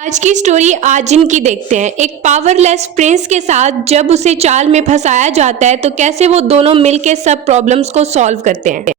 आज की स्टोरी आजिन की देखते हैं। एक पावरलेस प्रिंस के साथ जब उसे चाल में फंसाया जाता है तो कैसे वो दोनों मिलकर सब प्रॉब्लम्स को सॉल्व करते हैं।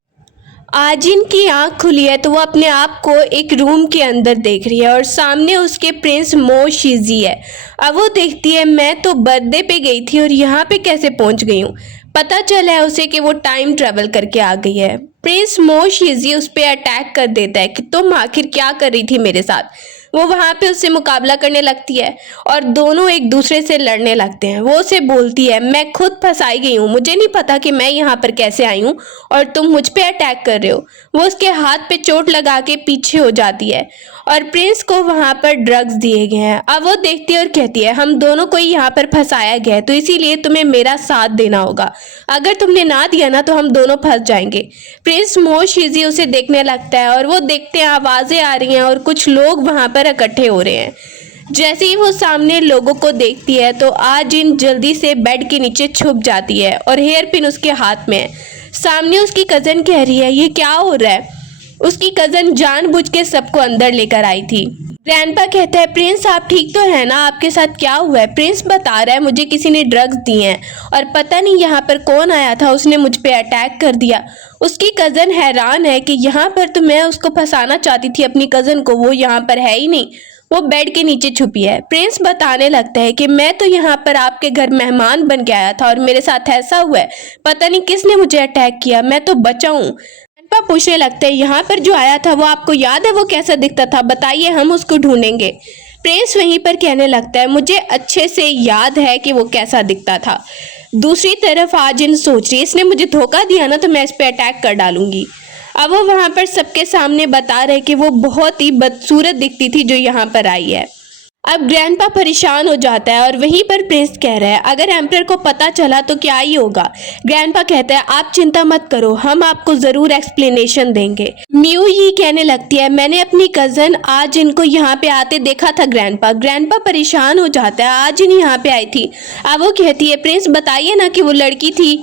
आजिन की आंख खुली है तो वो अपने आप को एक रूम के अंदर देख रही है और सामने उसके प्रिंस मो शिजी है। अब वो देखती है मैं तो बर्थडे पे गई थी और यहाँ पे कैसे पहुंच गई हूँ। पता चला है उसे कि वो टाइम ट्रेवल करके आ गई है। प्रिंस मो शिजी उस पर अटैक कर देता है कि तुम आखिर क्या कर रही थी मेरे साथ। वो वहां पे उससे मुकाबला करने लगती है और दोनों एक दूसरे से लड़ने लगते हैं। वो उसे बोलती है मैं खुद फंसाई गई हूँ, मुझे नहीं पता कि मैं यहाँ पर कैसे आई हूँ और तुम मुझ पे अटैक कर रहे हो। वो उसके हाथ पे चोट लगा के पीछे हो जाती है और प्रिंस को वहां पर ड्रग्स दिए गए हैं। अब वो देखती है और कहती है हम दोनों को यहाँ पर फंसाया गया है तो इसीलिए तुम्हें मेरा साथ देना होगा। अगर तुमने ना दिया ना तो हम दोनों फंस जाएंगे। प्रिंस मो शिजी उसे देखने लगता है और वो देखते हैं आवाजें आ रही हैं और कुछ लोग वहां पर इकट्ठे हो रहे हैं। जैसे ही वो सामने लोगों को देखती है तो आजिन जल्दी से बेड के नीचे छुप जाती है और हेयर पिन उसके हाथ में है। सामने उसकी कजन कह रही है ये क्या हो रहा है। उसकी कजन जानबूझ के सबको अंदर लेकर आई थी। ग्रैंडपा कहता है प्रिंस आप ठीक तो है ना, आपके साथ क्या हुआ है। प्रिंस बता रहा है मुझे किसी ने ड्रग्स दिए हैं और पता नहीं यहाँ पर कौन आया था, उसने मुझ पे अटैक कर दिया। उसकी कजन हैरान है कि यहाँ पर तो मैं उसको फंसाना चाहती थी अपनी कजन को, वो यहाँ पर है ही नहीं, वो बेड के नीचे छुपी है। प्रिंस बताने लगता है कि मैं तो यहाँ पर आपके घर मेहमान बन के आया था और मेरे साथ ऐसा हुआ है, पता नहीं किसने मुझे अटैक किया, मैं तो बचा हूँ। पूछने लगते हैं यहाँ पर जो आया था वो आपको याद है, वो कैसा दिखता था, बताइए हम उसको ढूंढेंगे। प्रिंस वहीं पर कहने लगता है मुझे अच्छे से याद है कि वो कैसा दिखता था। दूसरी तरफ आजिन सोच रही है इसने मुझे धोखा दिया ना तो मैं इस पे अटैक कर डालूंगी। अब वो वहां पर सबके सामने बता रहे कि वो बहुत ही बदसूरत दिखती थी जो यहाँ पर आई है। अब ग्रैंडपा परेशान हो जाता है और वहीं पर प्रिंस कह रहा है अगर एम्परर को पता चला तो क्या ही होगा। ग्रैंडपा कहता है आप चिंता मत करो, हम आपको जरूर एक्सप्लेनेशन देंगे। म्यू ही कहने लगती है मैंने अपनी कजन आज इनको यहाँ पे आते देखा था। ग्रैंडपा परेशान हो जाता है आज इन यहाँ पे आई थी। अब वो कहती है प्रिंस बताइए ना कि वो लड़की थी।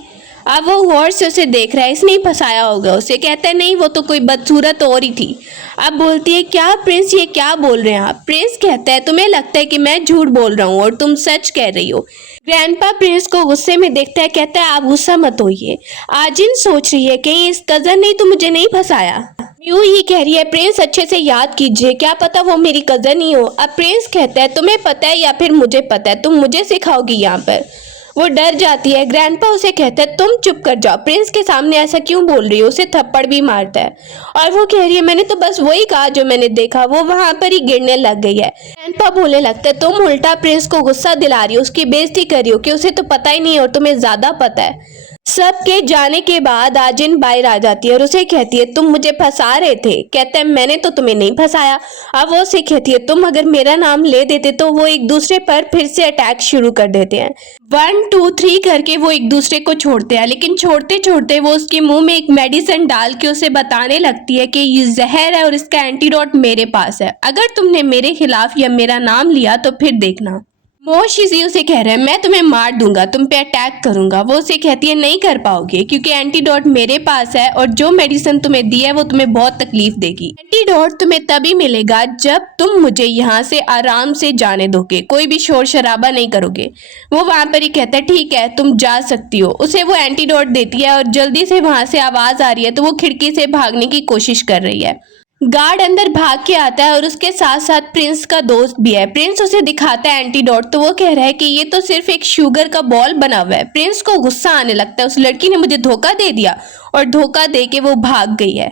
अब वो गौर से उसे देख रहा है, इसने ही फंसाया होगा उसे। कहता है नहीं वो तो कोई बदसूरत और ही थी। अब बोलती है क्या प्रिंस ये क्या बोल रहे हैं आप। प्रिंस कहता है तुम्हें लगता है कि मैं झूठ बोल रहा हूँ और तुम सच कह रही हो। ग्रैंडपा प्रिंस को गुस्से में देखता है, कहता है आप गुस्सा मत होइए। आजिन सोच रही है कहीं इस कजन ने तो मुझे नहीं फंसाया। म्यू ही कह रही है प्रिंस अच्छे से याद कीजिए, क्या पता वो मेरी कजन ही हो। अब प्रिंस कहता है तुम्हें पता है या फिर मुझे पता है, तुम मुझे सिखाओगी यहाँ पर। वो डर जाती है। ग्रैंडपा उसे कहता है तुम चुप कर जाओ, प्रिंस के सामने ऐसा क्यों बोल रही हो। उसे थप्पड़ भी मारता है और वो कह रही है मैंने तो बस वही कहा जो मैंने देखा, वो वहां पर ही गिरने लग गई है। ग्रैंडपा बोलने लगता है तुम उल्टा प्रिंस को गुस्सा दिला रही हो, उसकी बेइज्जती कर रही हो कि उसे तो पता ही नहीं है और तुम्हें ज्यादा पता है। सबके जाने के बाद आजिन बाहर आ जाती है और उसे कहती है तुम मुझे फंसा रहे थे। कहता है मैंने तो तुम्हें नहीं फंसाया। अब वो उसे कहती है तुम अगर मेरा नाम ले देते तो वो एक दूसरे पर फिर से अटैक शुरू कर देते हैं। 1 2 3 करके वो एक दूसरे को छोड़ते हैं, लेकिन छोड़ते छोड़ते वो उसके मुंह में एक मेडिसिन डाल के उसे बताने लगती है कि ये जहर है और इसका एंटीडोट मेरे पास है, अगर तुमने मेरे खिलाफ या मेरा नाम लिया तो फिर देखना। मो शिजी उसे कह रहा है मैं तुम्हें मार दूंगा, तुम पे अटैक करूंगा। वो उसे कहती है नहीं कर पाओगे क्योंकि एंटीडोट मेरे पास है और जो मेडिसिन तुम्हें दी है वो तुम्हें बहुत तकलीफ देगी। एंटीडोट तुम्हें तभी मिलेगा जब तुम मुझे यहाँ से आराम से जाने दोगे, कोई भी शोर शराबा नहीं करोगे। वो वहां पर ही कहता है ठीक है तुम जा सकती हो। उसे वो एंटीडोट देती है और जल्दी से वहां से आवाज आ रही है तो वो खिड़की से भागने की कोशिश कर रही है। गार्ड अंदर भाग के आता है और उसके साथ साथ प्रिंस का दोस्त भी है। प्रिंस उसे दिखाता है एंटीडोट तो वो कह रहा है कि ये तो सिर्फ एक शुगर का बॉल बना हुआ है। प्रिंस को गुस्सा आने लगता है, उस लड़की ने मुझे धोखा दे दिया और धोखा दे के वो भाग गई है।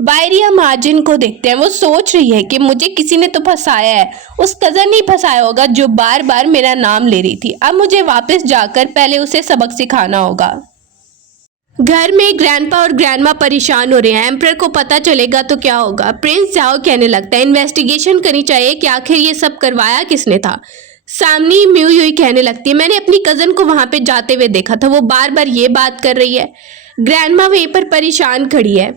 बाहरी हम आजिन को देखते हैं, वो सोच रही है कि मुझे किसी ने तो फंसाया है, उस कजन ने फंसाया होगा जो बार बार मेरा नाम ले रही थी। अब मुझे वापस जाकर पहले उसे सबक सिखाना होगा। घर में ग्रैंडपा और ग्रैंडमा परेशान हो रहे हैं, एम्परर को पता चलेगा तो क्या होगा। प्रिंस जाओ कहने लगता है इन्वेस्टिगेशन करनी चाहिए कि आखिर ये सब करवाया किसने था। सामने म्यू यूई कहने लगती है मैंने अपनी कजन को वहां पे जाते हुए देखा था, वो बार बार ये बात कर रही है। ग्रैंडमा वहीं पर परेशान खड़ी है।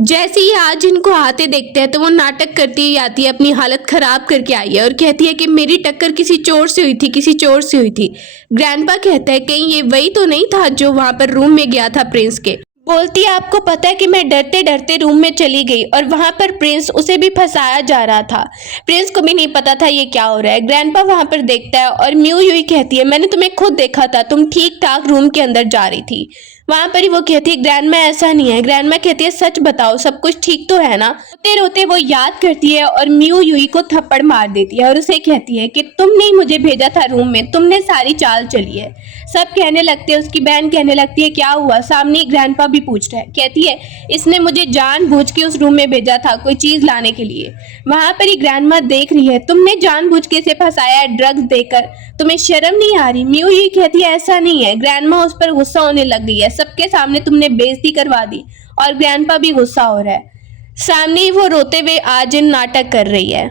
जैसे ही आज इनको आते देखते हैं तो वो नाटक करती ही आती है, अपनी हालत खराब करके आई है और कहती है कि मेरी टक्कर किसी चोर से हुई थी, किसी चोर से हुई थी। ग्रैंडपा कहता है कहीं ये वही तो नहीं था जो वहां पर रूम में गया था प्रिंस के। बोलती है आपको पता है कि मैं डरते डरते रूम में चली गई और वहां पर प्रिंस उसे भी फंसाया जा रहा था। प्रिंस को भी नहीं पता था ये क्या हो रहा है। ग्रैंडपा वहां पर देखता है और म्यू यूई कहती है मैंने तुम्हें खुद देखा था, तुम ठीक ठाक रूम के अंदर जा रही थी। वहां पर ही वो कहती है ग्रैंडमा ऐसा नहीं है। ग्रैंडमा कहती है सच बताओ सब कुछ ठीक तो है ना। रोते रोते वो याद करती है और म्यू यूई को थप्पड़ मार देती है और उसे कहती है कि तुमने ही मुझे भेजा था रूम में, तुमने सारी चाल चली है। सब कहने लगते हैं, उसकी बहन कहने लगती है क्या हुआ। सामने ग्रैंडपा भी पूछ रहा है, कहती है इसने मुझे जानबूझ के उस रूम में भेजा था कोई चीज लाने के लिए। वहां पर ही ग्रैंडमा देख रही है तुमने जानबूझ के इसे फंसाया है ड्रग्स देकर, तुम्हें शर्म नहीं आ रही। म्यू ये कहती है ऐसा नहीं है। ग्रैंडमा उस पर गुस्सा होने लग गई है, सबके सामने तुमने बेइज्जती करवा दी। और ग्रैंडपा भी गुस्सा हो रहा है। सामने ही वो रोते हुए आजिन नाटक कर रही है।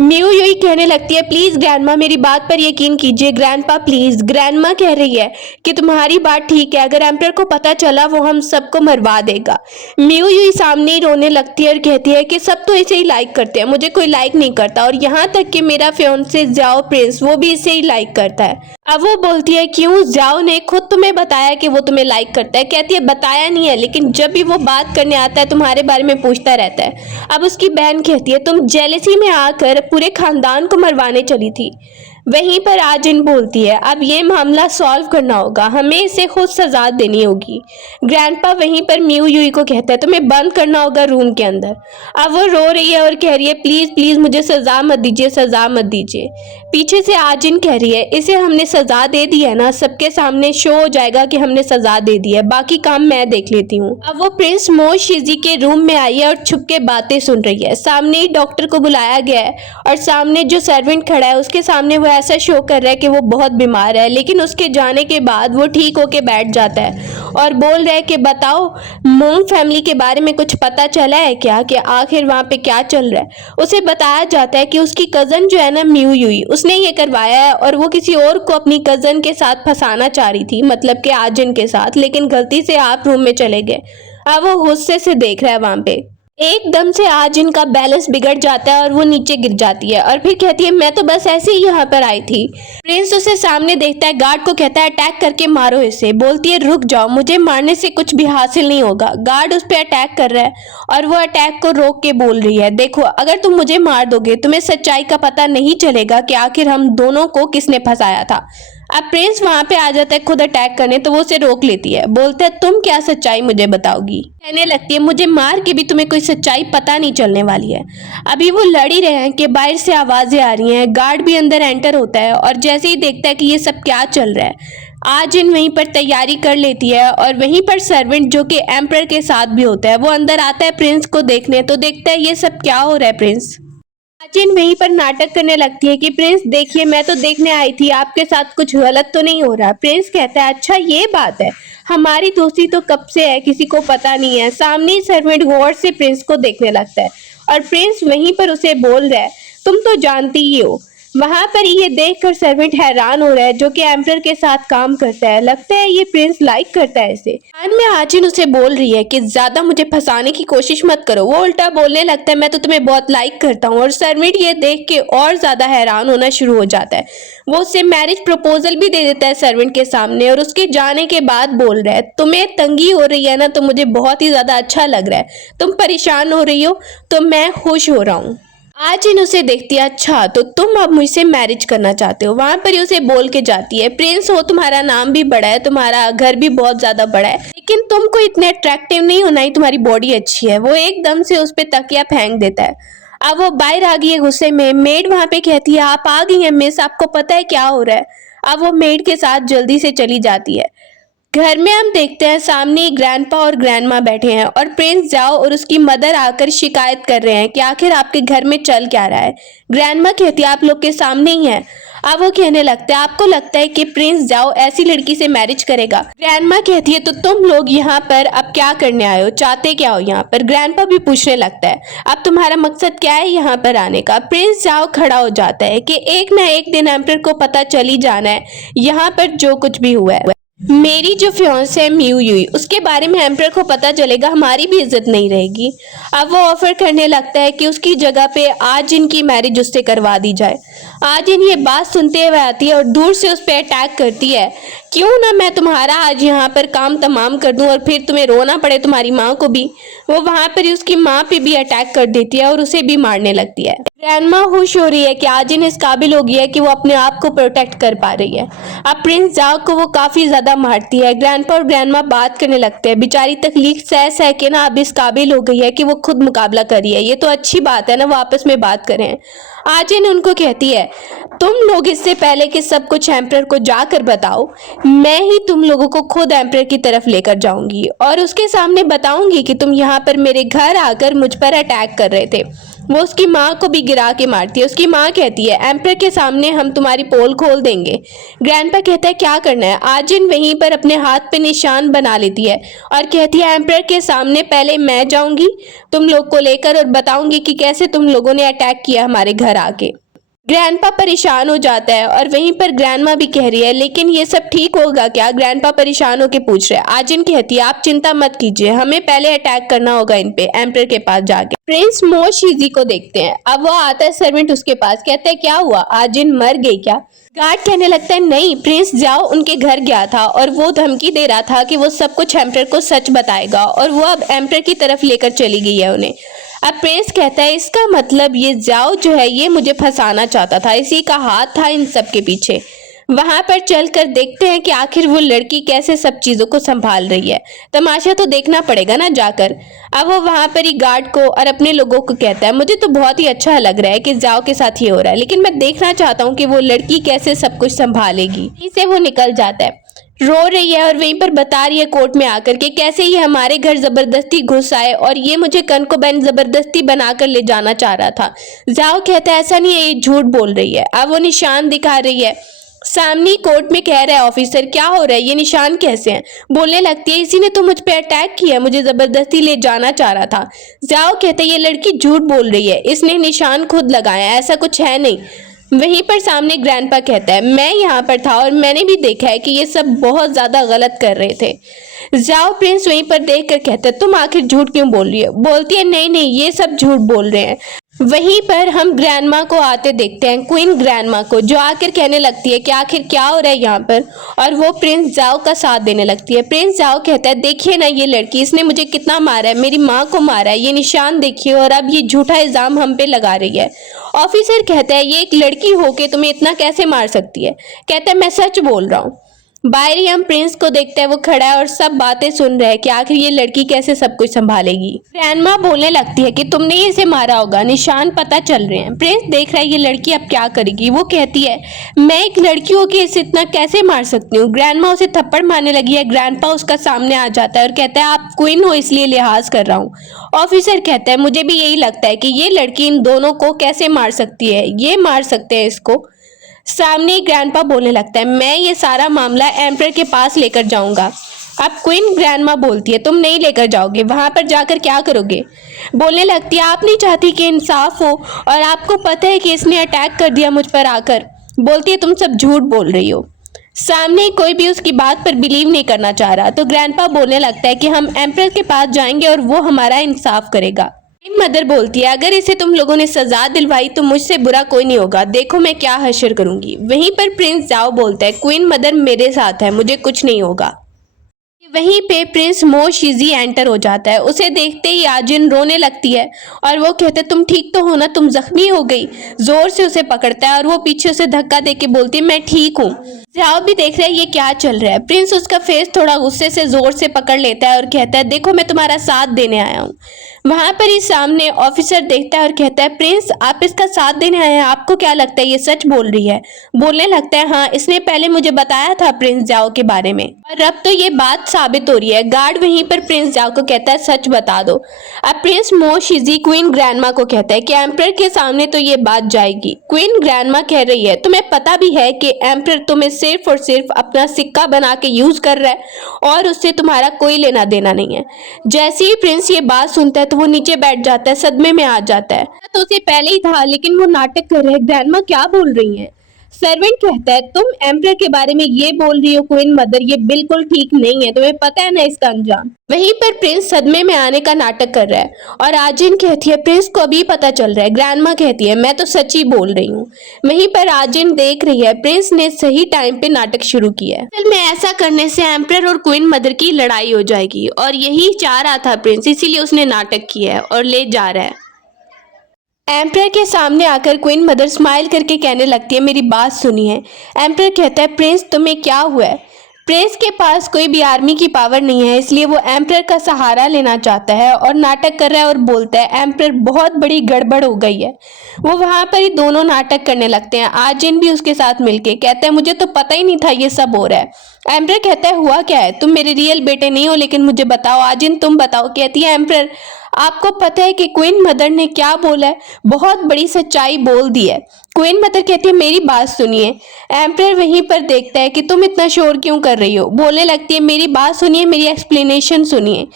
म्यू यूई कहने लगती है प्लीज ग्रैंडमा मेरी बात पर यकीन कीजिए। Grandpa please. ग्रैंडमा कह रही है कि तुम्हारी बात ठीक है, अगर एम्पर को पता चला वो हम सबको मरवा देगा। म्यू यूई सामने ही रोने लगती है और कहती है कि सब तो इसे ही लाइक करते हैं, मुझे कोई लाइक नहीं करता, और यहाँ तक कि मेरा फियांसे जाओ प्रिंस वो भी इसे ही लाइक करता है। अब वो बोलती है क्यों, जाओ ने खुद तुम्हें बताया कि वो तुम्हें लाइक करता है। कहती है बताया नहीं है, लेकिन जब भी वो बात करने आता है तुम्हारे बारे में पूछता रहता है। अब उसकी बहन कहती है तुम जेलसी में आकर पूरे खानदान को मरवाने चली थी। वहीं पर आजिन बोलती है अब ये मामला सॉल्व करना होगा, हमें इसे खुद सजा देनी होगी। ग्रैंडपा वहीं पर म्यू यूई को कहता है तुम्हें बंद करना होगा रूम के अंदर। अब वो रो रही है और कह रही है प्लीज प्लीज मुझे सजा मत दीजिए, सजा मत दीजिए। पीछे से आजिन कह रही है इसे हमने सजा दे दी है ना, सबके सामने शो हो जाएगा कि हमने सजा दे दी है, बाकी काम मैं देख लेती हूँ। अब वो प्रिंस मोशिजी के रूम में आई है और छुप के बातें सुन रही है। सामने ही डॉक्टर को बुलाया गया है और सामने जो सर्वेंट खड़ा है उसके सामने वो ऐसा शो कर रहा है कि वो बहुत बीमार है, लेकिन उसके जाने के बाद वो ठीक होके बैठ जाता है और बोल रहा है कि बताओ मोंग फैमिली के बारे में कुछ पता चला है क्या, कि आखिर वहाँ पे क्या चल रहा है। उसे बताया जाता है कि उसकी कज़न जो है ना म्यू यूई, उसने ये करवाया है और वो किसी और को अपनी कज़न के साथ फंसाना चाह रही थी, मतलब कि आजिन के साथ, लेकिन गलती से आप रूम में चले गए। अब वो गुस्से से देख रहा है वहाँ पे। एकदम से आजिन का बैलेंस बिगड़ जाता है और वो नीचे गिर जाती है और फिर कहती है मैं तो बस ऐसे ही यहाँ पर आई थी। प्रिंस उसे सामने देखता है, गार्ड को कहता है अटैक करके मारो इसे। बोलती है रुक जाओ, मुझे मारने से कुछ भी हासिल नहीं होगा। गार्ड उस पर अटैक कर रहा है और वो अटैक को रोक के बोल रही है देखो अगर तुम मुझे मार दोगे तुम्हें सच्चाई का पता नहीं चलेगा कि आखिर हम दोनों को किसने फंसाया था। अब प्रिंस वहां पे आ जाता है खुद अटैक करने, तो वो उसे रोक लेती है। बोलता है तुम क्या सच्चाई मुझे बताओगी। कहने लगती है मुझे मार के भी तुम्हें कोई सच्चाई पता नहीं चलने वाली है। अभी वो लड़ ही रहे हैं कि बाहर से आवाजें आ रही हैं। गार्ड भी अंदर एंटर होता है और जैसे ही देखता है कि ये सब क्या चल रहा है, आजिन वहीं पर तैयारी कर लेती है और वहीं पर सर्वेंट जो कि एम्पर के साथ भी होता है वो अंदर आता है प्रिंस को देखने। तो देखता है ये सब क्या हो रहा है। प्रिंस आजिन वहीं पर नाटक करने लगती है कि प्रिंस देखिए मैं तो देखने आई थी, आपके साथ कुछ गलत तो नहीं हो रहा। प्रिंस कहता है अच्छा ये बात है, हमारी दोस्ती तो कब से है किसी को पता नहीं है। सामने ही सर्वेंट गौर से प्रिंस को देखने लगता है और प्रिंस वहीं पर उसे बोल रहा है तुम तो जानती ही हो। वहां पर ये देखकर सर्वेंट हैरान हो रहा है जो कि एम्पर के साथ काम करता है। लगता है ये प्रिंस लाइक करता है इसे। कान में आजिन उसे बोल रही है कि ज्यादा मुझे फंसाने की कोशिश मत करो। वो उल्टा बोलने लगता है मैं तो तुम्हें बहुत लाइक करता हूँ और सर्वेंट ये देख के और ज्यादा हैरान होना शुरू हो जाता है। वो उससे मैरिज प्रपोजल भी दे देता है सर्वेंट के सामने और उसके जाने के बाद बोल रहा है तुम्हें तंगी हो रही है ना, तो मुझे बहुत ही ज्यादा अच्छा लग रहा है। तुम परेशान हो रही हो तो मैं खुश हो रहा हूँ। आजिन उसे देखती है अच्छा तो तुम अब मुझसे मैरिज करना चाहते हो। वहां पर ही उसे बोल के जाती है प्रिंस हो तुम्हारा नाम भी बड़ा है, तुम्हारा घर भी बहुत ज्यादा बड़ा है, लेकिन तुमको इतने अट्रैक्टिव नहीं होना ही, तुम्हारी बॉडी अच्छी है। वो एकदम से उस पर तकिया फेंक देता है। अब वो बाहर आ गई है गुस्से में। मेड वहां पे कहती है आप आ गई हैं मिस, आपको पता है क्या हो रहा है। अब वो मेड के साथ जल्दी से चली जाती है। घर में हम देखते हैं सामने ग्रैंडपा और ग्रैंडमा बैठे हैं और प्रिंस जाओ और उसकी मदर आकर शिकायत कर रहे हैं कि आखिर आपके घर में चल क्या रहा है। ग्रैंडमा कहती है आप लोग के सामने ही है। अब वो कहने लगता है आपको लगता है कि प्रिंस जाओ ऐसी लड़की से मैरिज करेगा। ग्रैंडमा कहती है तो तुम लोग यहाँ पर अब क्या करने आए हो, चाहते क्या हो यहाँ पर। ग्रैंडपा भी पूछने लगता है अब तुम्हारा मकसद क्या है यहाँ पर आने का। प्रिंस जाओ खड़ा हो जाता है कि एक ना एक दिन एम्पर को पता चल ही जाना है यहाँ पर जो कुछ भी हुआ है। मेरी जो फियांसे है म्यू यूई उसके बारे में एम्पर को पता चलेगा, हमारी भी इज्जत नहीं रहेगी। अब वो ऑफर करने लगता है कि उसकी जगह पे आजिन की मैरिज उससे करवा दी जाए। आजिन ये बात सुनते हुए आती है और दूर से उस पर अटैक करती है क्यों ना मैं तुम्हारा आज यहाँ पर काम तमाम कर दूं और फिर तुम्हें रोना पड़े, तुम्हारी माँ को भी। वो वहां पर ही उसकी माँ पे भी अटैक कर देती है और उसे भी मारने लगती है। ग्रैंडमा खुश हो रही है कि आजिन इस काबिल हो गई है कि वो अपने आप को प्रोटेक्ट कर पा रही है। अब प्रिंस जाओ को वो काफी ज्यादा मारती है। ग्रैंडपा और ग्रैंडमा बात करने लगते हैं। बेचारी तकलीफ सह सह के ना अब इस काबिल हो गई है कि वो खुद मुकाबला कर रही है। ये तो अच्छी बात है ना, वो आपस में बात करें। आजिन उनको कहती है, तुम लोग इससे पहले कि सब कुछ एम्परर को जाकर बताओ, मैं ही तुम लोगों को खुद एम्परर की तरफ लेकर जाऊंगी और उसके सामने बताऊंगी कि तुम यहाँ पर मेरे घर आकर मुझ पर अटैक कर रहे थे। वो उसकी माँ को भी गिरा के मारती है। उसकी माँ कहती है, एम्परर के सामने हम तुम्हारी पोल खोल देंगे। ग्रैंडपा कहता है, क्या करना है? आजिन वहीं पर अपने हाथ पे निशान बना लेती है और कहती है, एम्परर के सामने पहले मैं जाऊंगी तुम लोग को लेकर और बताऊंगी कि कैसे तुम लोगों ने अटैक किया हमारे घर आके। ग्रैंडपा परेशान हो जाता है और वहीं पर ग्रैंडमा भी कह रही है, लेकिन ये सब ठीक होगा क्या? ग्रैंडपा परेशान होकर पूछ रहे हैं। आजिन कहती है, आप चिंता मत कीजिए, हमें पहले अटैक करना होगा इन पे एम्परर के पास जाके। प्रिंस मोशिजी को देखते हैं। अब वो आता है सर्वेंट उसके पास, कहते हैं, क्या हुआ, आजिन मर गई क्या? गार्ड कहने लगता है, नहीं, प्रिंस जाओ उनके घर गया था और वो धमकी दे रहा था कि वो सब कुछ एम्परर को सच बताएगा और वो अब एम्परर की तरफ लेकर चली गई है उन्हें। अब प्रिंस कहता है, इसका मतलब ये जाओ जो है ये मुझे फंसाना चाहता था, इसी का हाथ था इन सब के पीछे। वहां पर चलकर देखते हैं कि आखिर वो लड़की कैसे सब चीजों को संभाल रही है। तमाशा तो देखना पड़ेगा ना जाकर। अब वो वहां पर ही गार्ड को और अपने लोगों को कहता है, मुझे तो बहुत ही अच्छा लग रहा है कि जाओ के साथ ये हो रहा है, लेकिन मैं देखना चाहता हूँ कि वो लड़की कैसे सब कुछ संभालेगी। इसे वो निकल जाता है, रो रही है और वहीं पर बता रही है कोर्ट में आकर के कैसे ये हमारे घर जबरदस्ती घुस आए और ये मुझे कनकोबैन जबरदस्ती बनाकर ले जाना चाह रहा था। जाओ कहता है, ऐसा नहीं है, ये झूठ बोल रही है। अब वो निशान दिखा रही है। सामने कोर्ट में कह रहा है ऑफिसर, क्या हो रहा है, ये निशान कैसे हैं? बोलने लगती है, इसी ने तो मुझ पे अटैक किया, मुझे जबरदस्ती ले जाना चाह रहा था। जाओ कहते है, ये लड़की झूठ बोल रही है, इसने निशान खुद लगाया, ऐसा कुछ है नहीं। वहीं पर सामने ग्रैंडपा कहता है, मैं यहाँ पर था और मैंने भी देखा है कि ये सब बहुत ज्यादा गलत कर रहे थे। जाओ प्रिंस वहीं पर देख कर कहता है, तुम आखिर झूठ क्यों बोल रही हो? बोलती है, नहीं नहीं, ये सब झूठ बोल रहे हैं। वहीं पर हम ग्रैंडमा को आते देखते हैं, क्वीन ग्रैंडमा को, जो आकर कहने लगती है कि आखिर क्या हो रहा है यहाँ पर, और वो प्रिंस जाओ का साथ देने लगती है। प्रिंस जाओ कहता है, देखिए ना ये लड़की, इसने मुझे कितना मारा है, मेरी माँ को मारा है, ये निशान देखिए, और अब ये झूठा इल्जाम हम पे लगा रही है। ऑफिसर कहता है, ये एक लड़की होके तुम्हें इतना कैसे मार सकती है? कहता है, मैं सच बोल रहा हूँ। बाहर ही हम प्रिंस को देखते हैं, वो खड़ा है और सब बातें सुन रहे हैं कि आखिर ये लड़की कैसे सब कुछ संभालेगी। ग्रैंडमा बोलने लगती है कि तुमने ही इसे मारा होगा, निशान पता चल रहे हैं। प्रिंस देख रहा है ये लड़की अब क्या करेगी। वो कहती है, मैं एक लड़की होकर इसे इतना कैसे मार सकती हूँ? ग्रैंडमा उसे थप्पड़ मारने लगी है। ग्रैंडपा उसका सामने आ जाता है और कहता है, आप क्वीन हो इसलिए लिहाज कर रहा हूँ। ऑफिसर कहता है, मुझे भी यही लगता है कि ये लड़की इन दोनों को कैसे मार सकती है, ये मार सकते हैं इसको। सामने ग्रैंडपा बोलने लगता है, मैं ये सारा मामला एम्परर के पास लेकर जाऊंगा। अब क्वीन ग्रैंडमा बोलती है, तुम नहीं लेकर जाओगे, वहां पर जाकर क्या करोगे? बोलने लगती है, आप नहीं चाहती कि इंसाफ हो और आपको पता है कि इसने अटैक कर दिया मुझ पर आकर। बोलती है, तुम सब झूठ बोल रही हो। सामने कोई भी उसकी बात पर बिलीव नहीं करना चाह रहा, तो ग्रैंडपा बोलने लगता है कि हम एम्परर के पास जाएंगे और वो हमारा इंसाफ करेगा। मदर बोलती है, अगर इसे तुम लोगों ने सजा दिलवाई तो मुझसे बुरा कोई नहीं होगा, देखो मैं क्या हश्र करूंगी। वहीं पर प्रिंस जाओ बोलता है, क्वीन मदर मेरे साथ है, मुझे कुछ नहीं होगा। वहीं पे प्रिंस मोशिजी एंटर हो जाता है। उसे देखते ही आजिन रोने लगती है और वो कहते, तुम ठीक तो हो ना, तुम जख्मी हो गई? जोर से उसे पकड़ता है और वो पीछे उसे धक्का देके बोलती है, मैं ठीक हूँ। जाओ भी देख रहा है ये क्या चल रहा है। प्रिंस उसका फेस थोड़ा गुस्से से जोर से पकड़ लेता है और कहता है, देखो मैं तुम्हारा साथ देने आया हूँ। वहां पर ही सामने ऑफिसर देखता है और कहता है, प्रिंस आप इसका साथ देने आए हैं, आपको क्या लगता है ये सच बोल रही है? बोलने लगता है, हाँ, इसने पहले मुझे बताया था प्रिंस जाओ के बारे में और अब तो ये बात साबित हो रही है। गार्ड वहीं पर प्रिंस जाओ को कहता है, सच बता दो। अब प्रिंस मोशिजी क्वीन ग्रैंडमा को कहता है कि एम्परर के सामने तो ये बात जाएगी। क्वीन ग्रैंडमा कह रही है, तुम्हें पता भी है कि एम्परर तुम्हें सिर्फ और सिर्फ अपना सिक्का बना के यूज कर रहा है और उससे तुम्हारा कोई लेना देना नहीं है। जैसे ही प्रिंस ये बात सुनता है तो वो नीचे बैठ जाता है, सदमे में आ जाता है। तो उसे पहले ही था, लेकिन वो नाटक कर रहे हैं। ग्रैंडमा क्या बोल रही हैं? सर्वेंट कहता है तुम एम्परर के बारे में ये बोल रही हो क्वीन मदर, ये बिल्कुल ठीक नहीं है, तुम्हें पता है ना इसका अंजाम। वहीं पर प्रिंस सदमे में आने का नाटक कर रहा है और आजिन कहती है प्रिंस को अभी पता चल रहा है। ग्रैंडमा कहती है मैं तो सच ही बोल रही हूँ। वहीं पर आजिन देख रही है प्रिंस ने सही टाइम पे नाटक शुरू किया है। असल में ऐसा करने से एम्परर और क्वीन मदर की लड़ाई हो जाएगी और यही चाह रहा था प्रिंस, इसीलिए उसने नाटक किया है और ले जा रहा है। एम्परर के सामने आकर क्वीन मदर स्माइल करके कहने लगती है मेरी बात सुनिए। एम्परर कहता है प्रिंस तुम्हें क्या हुआ है। प्रिंस के पास कोई भी आर्मी की पावर नहीं है, इसलिए वो एम्परर का सहारा लेना चाहता है और नाटक कर रहा है और बोलता है एम्परर बहुत बड़ी गड़बड़ हो गई है। वो वहां पर ही दोनों नाटक करने लगते हैं। आजिन भी उसके साथ मिलके कहता है मुझे तो पता ही नहीं था ये सब हो रहा है। एम्परर कहता है हुआ क्या है, तुम मेरे रियल बेटे नहीं हो लेकिन मुझे बताओ। आजिन तुम बताओ। कहती है एम्परर आपको पता है कि क्वीन मदर ने क्या बोला है, बहुत बड़ी सच्चाई बोल दी है। क्वीन मदर कहती है मेरी बात सुनिए। एम्परर वहीं पर देखता है कि तुम इतना शोर क्यों कर रही हो, बोलने लगती है मेरी बात सुनिए, मेरी एक्सप्लेनेशन सुनिए।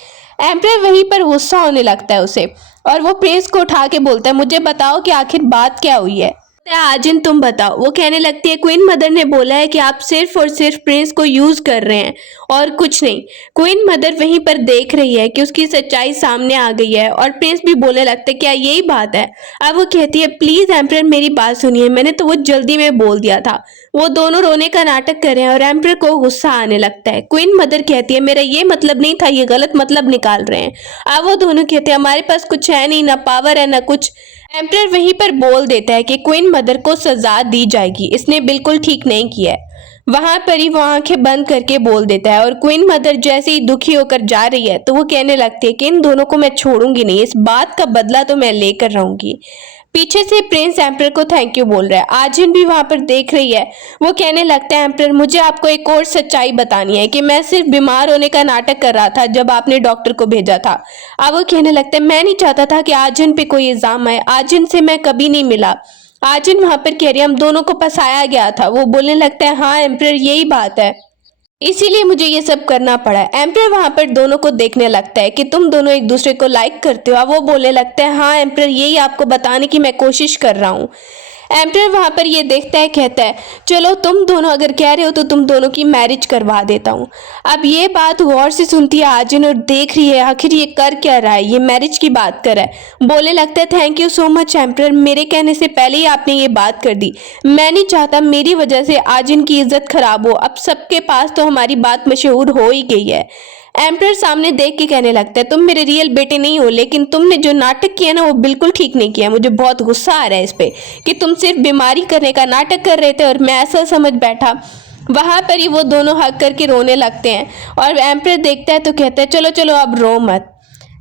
एम्परर वहीं पर गुस्सा होने लगता है उसे और वो प्रिंस को उठा के बोलता है मुझे बताओ कि आखिर बात क्या हुई है। आजिन तुम बताओ। वो कहने लगती है क्वीन मदर ने बोला है कि आप सिर्फ और सिर्फ प्रिंस को यूज कर रहे हैं और कुछ नहीं। क्वीन मदर वहीं पर देख रही है कि उसकी सच्चाई सामने आ गई है और प्रिंस भी बोलने लगता है क्या यही बात है। अब वो कहती है प्लीज एम्परर मेरी बात सुनिए, मैंने तो वो जल्दी में बोल दिया था। वो दोनों रोने का नाटक कर रहे हैं और एम्परर को गुस्सा आने लगता है। क्वीन मदर कहती है मेरा ये मतलब नहीं था, ये गलत मतलब निकाल रहे हैं। अब वो दोनों कहते हैं हमारे पास कुछ है नहीं, ना पावर है ना कुछ। एम्परर वहीं पर बोल देता है कि क्वीन मदर को सजा दी जाएगी, इसने बिल्कुल ठीक नहीं किया है। वहां पर ही वो आंखें बंद करके बोल देता है और क्वीन मदर जैसे ही दुखी होकर जा रही है तो वो कहने लगती है कि इन दोनों को मैं छोड़ूंगी नहीं, इस बात का बदला तो मैं लेकर रहूंगी। पीछे से प्रिंस एम्परर को थैंक यू बोल रहा है। आजिन भी वहां पर देख रही है। वो कहने लगता है एम्परर मुझे आपको एक और सच्चाई बतानी है कि मैं सिर्फ बीमार होने का नाटक कर रहा था जब आपने डॉक्टर को भेजा था। अब वो कहने लगता है मैं नहीं चाहता था कि आजिन पे कोई इल्जाम आए, आजिन से मैं कभी नहीं मिला। आजिन वहां पर कह रही है हम दोनों को फंसाया गया था। वो बोलने लगता है हाँ एम्परर यही बात है, इसीलिए मुझे ये सब करना पड़ा। एम्परर वहां पर दोनों को देखने लगता है कि तुम दोनों एक दूसरे को लाइक करते हो। अब वो बोलने लगता है हाँ एम्परर यही आपको बताने की मैं कोशिश कर रहा हूँ। एम्परर वहां पर ये देखता है, कहता है चलो तुम दोनों अगर कह रहे हो तो तुम दोनों की मैरिज करवा देता हूँ। अब ये बात गौर से सुनती है आजिन और देख रही है आखिर ये कर क्या रहा है, ये मैरिज की बात कर रहा है। बोलने लगता है thank you so much emperor, मेरे कहने से पहले ही आपने ये बात कर दी। मैं नहीं चाहता मेरी वजह से आजिन की इज्जत खराब हो, अब सबके पास तो हमारी बात मशहूर हो ही गई है। एम्परर सामने देख के कहने लगता है तुम मेरे रियल बेटे नहीं हो, लेकिन तुमने जो नाटक किया ना वो बिल्कुल ठीक नहीं किया। मुझे बहुत गुस्सा आ रहा है इस पे कि तुम सिर्फ बीमारी करने का नाटक कर रहे थे और मैं ऐसा समझ बैठा। वहां पर ही वो दोनों हक करके रोने लगते हैं और एम्परर देखता है तो कहता है चलो चलो अब रो मत।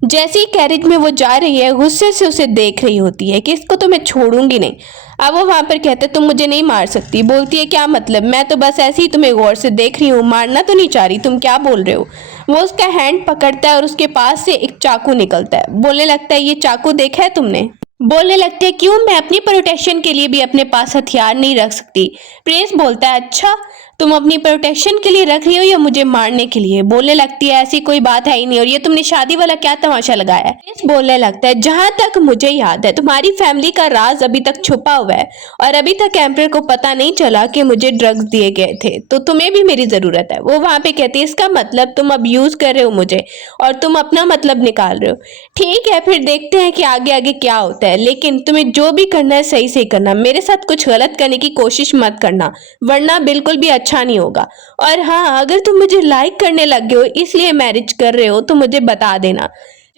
जैसे ही कैरेज में वो जा रही है गुस्से से उसे देख रही होती है कि इसको तो मैं छोड़ूंगी नहीं। अब वो वहां पर कहते तुम मुझे नहीं मार सकती। बोलती है क्या मतलब, मैं तो बस ऐसे ही तुम्हें गौर से देख रही हूँ, मारना तो नहीं चाह रही, तुम क्या बोल रहे हो। वो उसका हैंड पकड़ता है और उसके पास से एक चाकू निकलता है। बोलने लगता है ये चाकू देखा है तुमने। बोलने लगते हैं क्यों, मैं अपनी प्रोटेक्शन के लिए भी अपने पास हथियार नहीं रख सकती। प्रिंस बोलता है अच्छा तुम अपनी प्रोटेक्शन के लिए रख रही हो या मुझे मारने के लिए। बोलने लगती है ऐसी कोई बात है ही नहीं और ये तुमने शादी वाला क्या तमाशा लगाया है। प्रिंस बोलने लगता है जहां तक मुझे याद है तुम्हारी फैमिली का राज अभी तक छुपा हुआ है और अभी तक एम्परर को पता नहीं चला कि मुझे ड्रग्स दिए गए थे, तो तुम्हें भी मेरी जरूरत है। वो वहां पे कहती है इसका मतलब तुम अब यूज कर रहे हो मुझे और तुम अपना मतलब निकाल रहे हो। ठीक है फिर देखते हैं कि आगे आगे क्या होता है, लेकिन तुम्हें जो भी करना है सही से करना, मेरे साथ कुछ गलत करने की कोशिश मत करना वरना बिल्कुल भी अच्छा नहीं होगा। और हाँ अगर तुम मुझे लाइक करने लग गए हो इसलिए मैरिज कर रहे हो तो मुझे बता देना।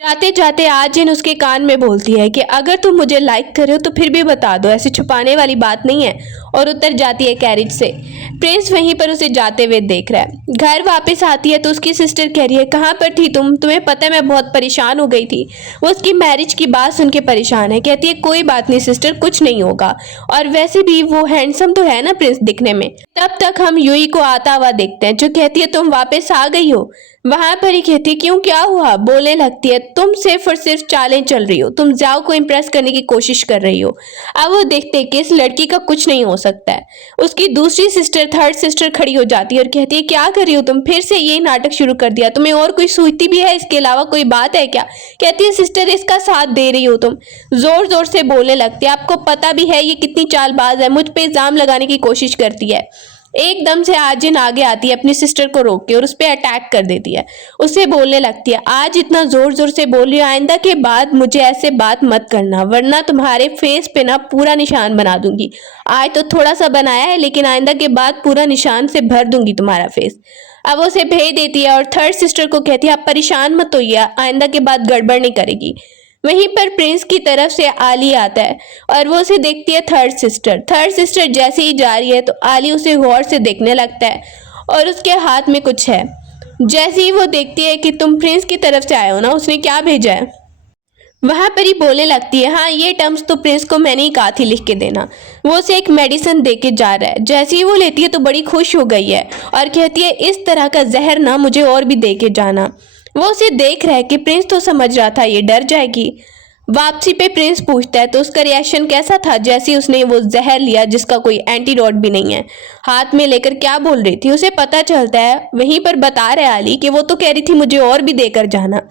जाते जाते आजिन उसके कान में बोलती है कि अगर तुम मुझे लाइक कर रहे हो तो फिर भी बता दो, ऐसे छुपाने वाली बात नहीं है। और उतर जाती है कैरेज से। प्रिंस वहीं पर उसे जाते हुए देख रहा है। घर वापस आती है तो उसकी सिस्टर कह रही है कहाँ पर थी तुम, तुम्हें पता है मैं बहुत परेशान हो गई थी। वो उसकी मैरिज की बात सुन के परेशान है। कहती है कोई बात नहीं सिस्टर, कुछ नहीं होगा, और वैसे भी वो हैंडसम तो है ना प्रिंस दिखने में। तब तक हम यूई को आता हुआ देखते हैं जो कहती है तुम वापस आ गई हो। वहां पर ही कहती है क्यों क्या हुआ, बोलने लगती है तुम सिर्फ और सिर्फ चालें चल रही हो, तुम जाओ को इम्प्रेस करने की कोशिश कर रही हो। अब वो देखते हैं कि इस लड़की का कुछ नहीं हो सकता है। उसकी दूसरी सिस्टर, थर्ड सिस्टर खड़ी हो जाती है और कहती है क्या कर रही हो तुम, फिर से यही नाटक शुरू कर दिया, तुम्हें और कोई सूझती भी है, इसके अलावा कोई बात है क्या। कहती है सिस्टर इसका साथ दे रही हो तुम, जोर जोर से बोलने लगती है। आपको पता भी है ये कितनी चालबाज है, मुझ पे इल्जाम लगाने की कोशिश करती है। एकदम से आजिन आगे आती है अपनी सिस्टर को रोक के और उस पर अटैक कर देती है। उसे बोलने लगती है आज इतना जोर जोर से बोल रही हो, आइंदा के बाद मुझे ऐसे बात मत करना वरना तुम्हारे फेस पे ना पूरा निशान बना दूंगी। आज तो थोड़ा सा बनाया है लेकिन आइंदा के बाद पूरा निशान से भर दूंगी तुम्हारा फेस। अब वो उसे भेज देती है और थर्ड सिस्टर को कहती है आप परेशान मत होइए, आइंदा के बाद गड़बड़ नहीं करेगी। वहीं पर प्रिंस की तरफ से आली आता है और वो उसे देखती है थर्ड सिस्टर जैसे ही जा रही है तो आली उसे गौर से देखने लगता है और उसके हाथ में कुछ है। जैसे ही वो देखती है कि तुम प्रिंस की तरफ से आए हो ना, उसने क्या भेजा है, वहां पर ही बोलने लगती है हाँ ये टर्म्स तो प्रिंस को मैंने ही कहा थी लिख के देना। वो उसे एक मेडिसिन दे के जा रहा है। जैसे ही वो लेती है तो बड़ी खुश हो गई है और कहती है इस तरह का जहर ना मुझे और भी दे के जाना। वो उसे देख रहा है कि प्रिंस तो समझ रहा था ये डर जाएगी। वापसी पे प्रिंस पूछता है तो उसका रिएक्शन कैसा था जैसे ही उसने वो जहर लिया जिसका कोई एंटीडोट भी नहीं है, हाथ में लेकर क्या बोल रही थी उसे पता चलता है। वहीं पर बता रहे आली कि वो तो कह रही थी मुझे और भी देकर जाना।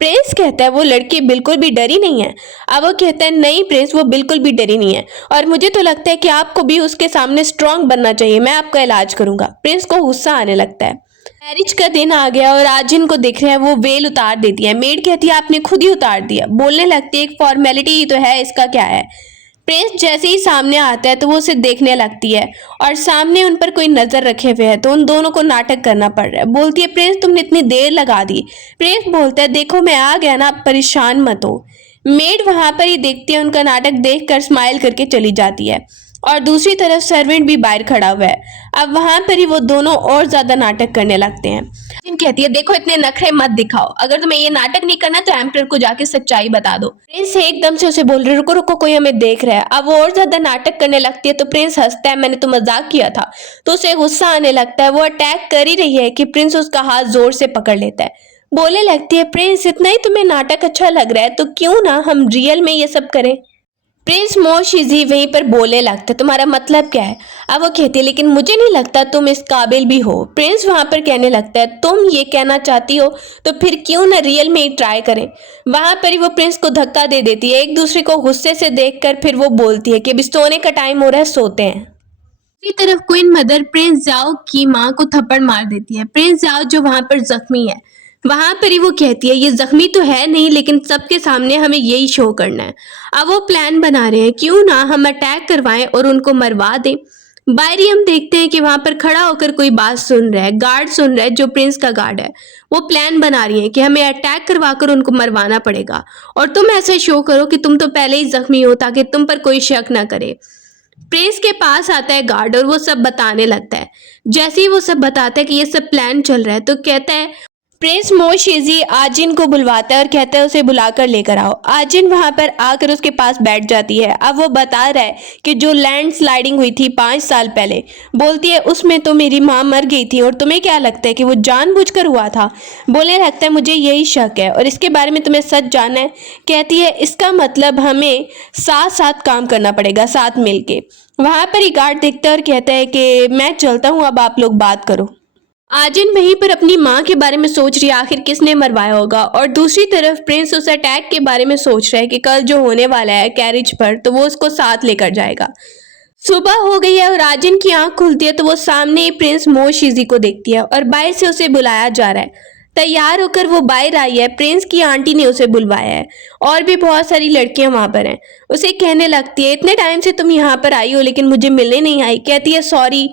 प्रिंस कहता है वो लड़की बिल्कुल भी डरी नहीं है। अब वो कहता है नहीं प्रिंस वो बिल्कुल भी डरी नहीं है और मुझे तो लगता है कि आपको भी उसके सामने स्ट्रांग बनना चाहिए, मैं आपका इलाज करूंगा। प्रिंस को गुस्सा आने लगता है। मैरिज का दिन आ गया और आज जिनको दिख रहा है वो वेल उतार देती है। मेड कहती है आपने खुद ही उतार दिया, बोलने लगती है एक फॉर्मेलिटी ही तो है, इसका क्या है। प्रिंस जैसे ही सामने आता है तो वो उसे देखने लगती है और सामने उन पर कोई नजर रखे हुए है तो उन दोनों को नाटक करना पड़ रहा है। बोलती है प्रिंस तुमने इतनी देर लगा दी। प्रिंस बोलता है देखो मैं आ गया ना, आप परेशान मत हो। मेड वहां पर ही देखती है, उनका नाटक देखकर स्माइल करके चली जाती है और दूसरी तरफ सर्वेंट भी बाहर खड़ा हुआ है। अब वहां पर ही वो दोनों और ज्यादा नाटक करने लगते हैं। जिन कहती है देखो इतने नखरे मत दिखाओ, अगर तुम्हें ये नाटक नहीं करना तो एम्परर को जाके सच्चाई बता दो। प्रिंस एकदम से उसे बोल रही रुको रुको कोई हमें देख रहा है। अब वो और ज्यादा नाटक करने लगती है तो प्रिंस हंसता है मैंने तो मजाक किया था। तो उसे गुस्सा आने लगता है, वो अटैक कर ही रही है कि प्रिंस उसका हाथ जोर से पकड़ लेता है। बोलने लगती है प्रिंस इतना ही तुम्हें नाटक अच्छा लग रहा है तो क्यों ना हम रियल में ये सब करें। प्रिंस मोशिजी वहीं पर बोलने लगता है तुम्हारा मतलब क्या है। अब वो कहती है लेकिन मुझे नहीं लगता तुम इस काबिल भी हो। प्रिंस वहां पर कहने लगता है तुम ये कहना चाहती हो तो फिर क्यों ना रियल में ही ट्राई करें। वहां पर ही वो प्रिंस को धक्का दे देती है। एक दूसरे को गुस्से से देखकर फिर वो बोलती है कि अभी सोने का टाइम हो रहा है, सोते हैं। दूसरी तरफ क्वीन मदर प्रिंस जाओ की माँ को थप्पड़ मार देती है। प्रिंस जाओ जो वहां पर जख्मी है, वहां पर ही वो कहती है ये जख्मी तो है नहीं लेकिन सबके सामने हमें यही शो करना है। अब वो प्लान बना रहे हैं क्यों ना हम अटैक करवाएं और उनको मरवा दें। बाहर ही हम देखते हैं कि वहां पर खड़ा होकर कोई बात सुन रहा है, गार्ड सुन रहा है जो प्रिंस का गार्ड है। वो प्लान बना रही है कि हमें अटैक करवाकर उनको मरवाना पड़ेगा और तुम ऐसा शो करो कि तुम तो पहले ही जख्मी हो ताकि तुम पर कोई शक ना करे। प्रिंस के पास आता है गार्ड और वो सब बताने लगता है। जैसे ही वो सब बताता है कि ये सब प्लान चल रहा है तो कहता है प्रिंस मोशिजी आजिन को बुलवाता है और कहता है उसे बुलाकर लेकर आओ। आजिन वहां पर आकर उसके पास बैठ जाती है। अब वो बता रहा है कि जो लैंड स्लाइडिंग हुई थी 5 साल पहले, बोलती है उसमें तो मेरी माँ मर गई थी और तुम्हें क्या लगता है कि वो जानबूझकर हुआ था। बोलने लगता है मुझे यही शक है और इसके बारे में तुम्हें सच जानना है। कहती है इसका मतलब हमें साथ साथ काम करना पड़ेगा, साथ मिलके। वहां पर ही गार्ड देखता है और कहता है कि मैं चलता हूँ, अब आप लोग बात करो। आजिन वहीं पर अपनी माँ के बारे में सोच रही है आखिर किसने मरवाया होगा और दूसरी तरफ प्रिंस उस अटैक के बारे में सोच रहा है कि कल जो होने वाला है कैरिज पर तो वो उसको साथ लेकर जाएगा। सुबह हो गई है और आजिन की आंख खुलती है तो वो सामने ही प्रिंस मोशिजी को देखती है और बाहर से उसे बुलाया जा रहा है। तैयार होकर वो बाहर आई है। प्रिंस की आंटी ने उसे बुलवाया है और भी बहुत सारी लड़कियां वहां पर हैं। उसे कहने लगती है इतने टाइम से तुम यहाँ पर आई हो लेकिन मुझे मिलने नहीं आई। कहती है सॉरी।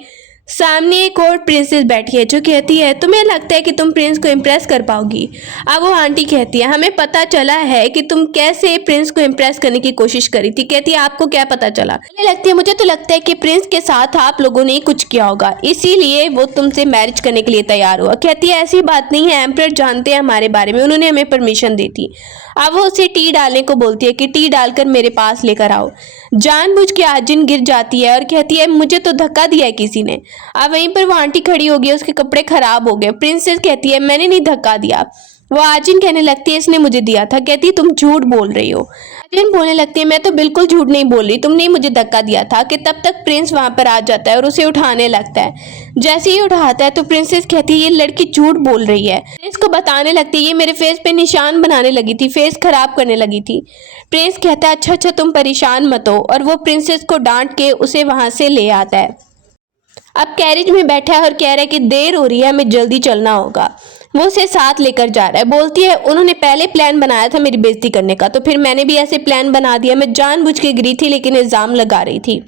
सामने एक और प्रिंसेस बैठी है जो कहती है तुम्हें लगता है कि तुम प्रिंस को इम्प्रेस कर पाओगी। अब वो आंटी कहती है हमें पता चला है कि तुम कैसे प्रिंस को इम्प्रेस करने की कोशिश करी थी। कहती है आपको क्या पता चला। मुझे लगती है मुझे तो लगता है कि प्रिंस के साथ आप लोगों ने कुछ किया होगा इसीलिए वो तुमसे मैरिज करने के लिए तैयार हुआ। कहती है ऐसी बात नहीं है, एम्परर जानते हैं हमारे बारे में, उन्होंने हमें परमिशन दी थी। अब वो उसे टी डालने को बोलती है कि टी डालकर मेरे पास लेकर आओ। जानबूझ के आजिन गिर जाती है और कहती है मुझे तो धक्का दिया है किसी ने। अब वहीं पर वो आंटी खड़ी हो गई, उसके कपड़े खराब हो गए। प्रिंसेस कहती है मैंने नहीं धक्का दिया। वो आजिन कहने लगती है इसने मुझे दिया था। कहती है तुम झूठ बोल रही हो। आजिन बोलने लगती है मैं तो बिल्कुल झूठ नहीं बोल रही, तुमने ही मुझे धक्का दिया था। कि तब तक प्रिंस वहां पर आ जाता है और उसे उठाने लगता है। जैसे ही उठाता है तो प्रिंसेस कहती है ये लड़की झूठ बोल रही है। प्रिंस को बताने लगती है ये मेरे फेस पे निशान बनाने लगी थी, फेस खराब करने लगी थी। प्रिंस कहता है अच्छा तुम परेशान मत हो, और वो प्रिंसेस को डांट के उसे वहां से ले आता है। अब कैरेज में बैठा है और कह रहा है कि देर हो रही है, हमें जल्दी चलना होगा। वो उसे साथ लेकर जा रहा है। बोलती है उन्होंने पहले प्लान बनाया था मेरी बेइज्जती करने का, तो फिर मैंने भी ऐसे प्लान बना दिया। मैं जानबूझ के गिरी थी लेकिन इल्जाम लगा रही थी।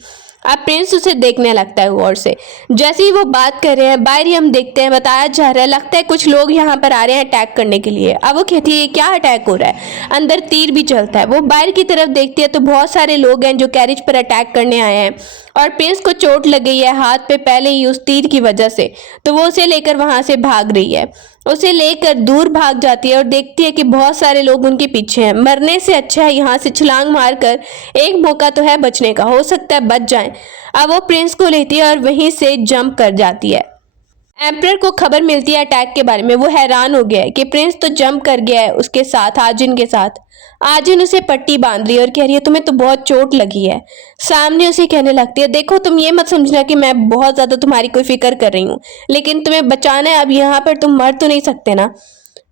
अब प्रिंस उसे देखने लगता है गौर से। जैसे ही वो बात कर रहे हैं बाहर ही हम देखते हैं, बताया जा रहा है लगता है कुछ लोग यहाँ पर आ रहे हैं अटैक करने के लिए। अब वो कहती है ये क्या अटैक हो रहा है, अंदर तीर भी चलता है। वो बाहर की तरफ देखती है तो बहुत सारे लोग हैं जो कैरेज पर अटैक करने आए हैं, और प्रिंस को चोट लग गई है हाथ पे पहले ही उस तीर की वजह से। तो वो उसे लेकर वहां से भाग रही है, उसे लेकर दूर भाग जाती है और देखती है कि बहुत सारे लोग उनके पीछे हैं। मरने से अच्छा है यहाँ से छलांग मारकर, एक मौका तो है बचने का, हो सकता है बच जाएं। अब वो प्रिंस को लेती है और वहीं से जंप कर जाती है। एम्परर को खबर मिलती है अटैक के बारे में। वो हैरान हो गया है कि प्रिंस तो जंप कर गया है उसके साथ, आजिन के साथ। आजिन उसे पट्टी बांध रही है और कह रही है तुम्हें तो बहुत चोट लगी है। सामने उसे कहने लगती है देखो तुम ये मत समझना कि मैं बहुत ज्यादा तुम्हारी कोई फिक्र कर रही हूँ, लेकिन तुम्हें बचाना है। अब यहाँ पर तुम मर तो नहीं सकते ना।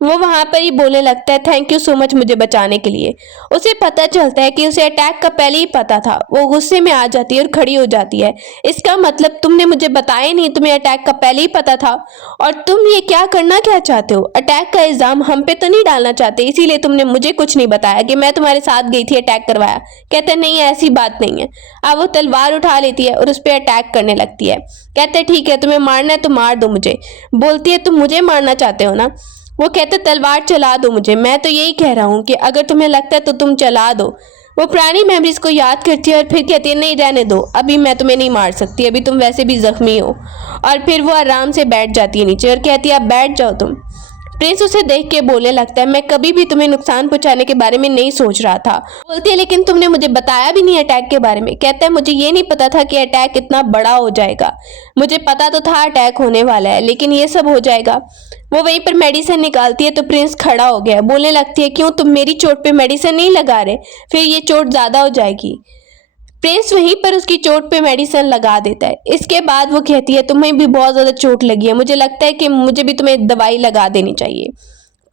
वो वहां पर ही बोलने लगता है थैंक यू सो मच मुझे बचाने के लिए। उसे पता चलता है कि उसे अटैक का पहले ही पता था। वो गुस्से में आ जाती है और खड़ी हो जाती है। इसका मतलब तुमने मुझे बताया नहीं, तुम्हें अटैक का पहले ही पता था, और तुम ये क्या करना क्या चाहते हो? अटैक का इल्जाम हम पे तो नहीं डालना चाहते, इसीलिए तुमने मुझे कुछ नहीं बताया कि मैं तुम्हारे साथ गई थी अटैक करवाया। कहते नहीं ऐसी बात नहीं है। अब वो तलवार उठा लेती है और उस पर अटैक करने लगती है। कहते ठीक है तुम्हें मारना है तो मार दो मुझे। बोलती है तुम मुझे मारना चाहते हो ना। वो कहते तलवार चला दो मुझे, मैं तो यही कह रहा हूँ कि अगर तुम्हें लगता है तो तुम चला दो। वो पुरानी मेमोरीज को याद करती है और फिर कहती है नहीं रहने दो, अभी मैं तुम्हें नहीं मार सकती, अभी तुम वैसे भी जख्मी हो। और फिर वो आराम से बैठ जाती है नीचे और कहती है अब बैठ जाओ तुम। प्रिंस उसे देख के बोलने लगता है मैं कभी भी तुम्हें नुकसान पहुंचाने के बारे में नहीं सोच रहा था। बोलती है लेकिन तुमने मुझे बताया भी नहीं अटैक के बारे में। कहता है मुझे ये नहीं पता था कि अटैक इतना बड़ा हो जाएगा, मुझे पता तो था अटैक होने वाला है लेकिन ये सब हो जाएगा। वो वहीं पर मेडिसिन निकालती है तो प्रिंस खड़ा हो गया। बोलने लगती है क्यों तुम मेरी चोट पे मेडिसिन नहीं लगा रहे, फिर ये चोट ज्यादा हो जाएगी। प्रिंस वहीं पर उसकी चोट पे मेडिसिन लगा देता है। इसके बाद वो कहती है तुम्हें भी बहुत ज्यादा चोट लगी है, मुझे लगता है कि मुझे भी तुम्हें दवाई लगा देनी चाहिए।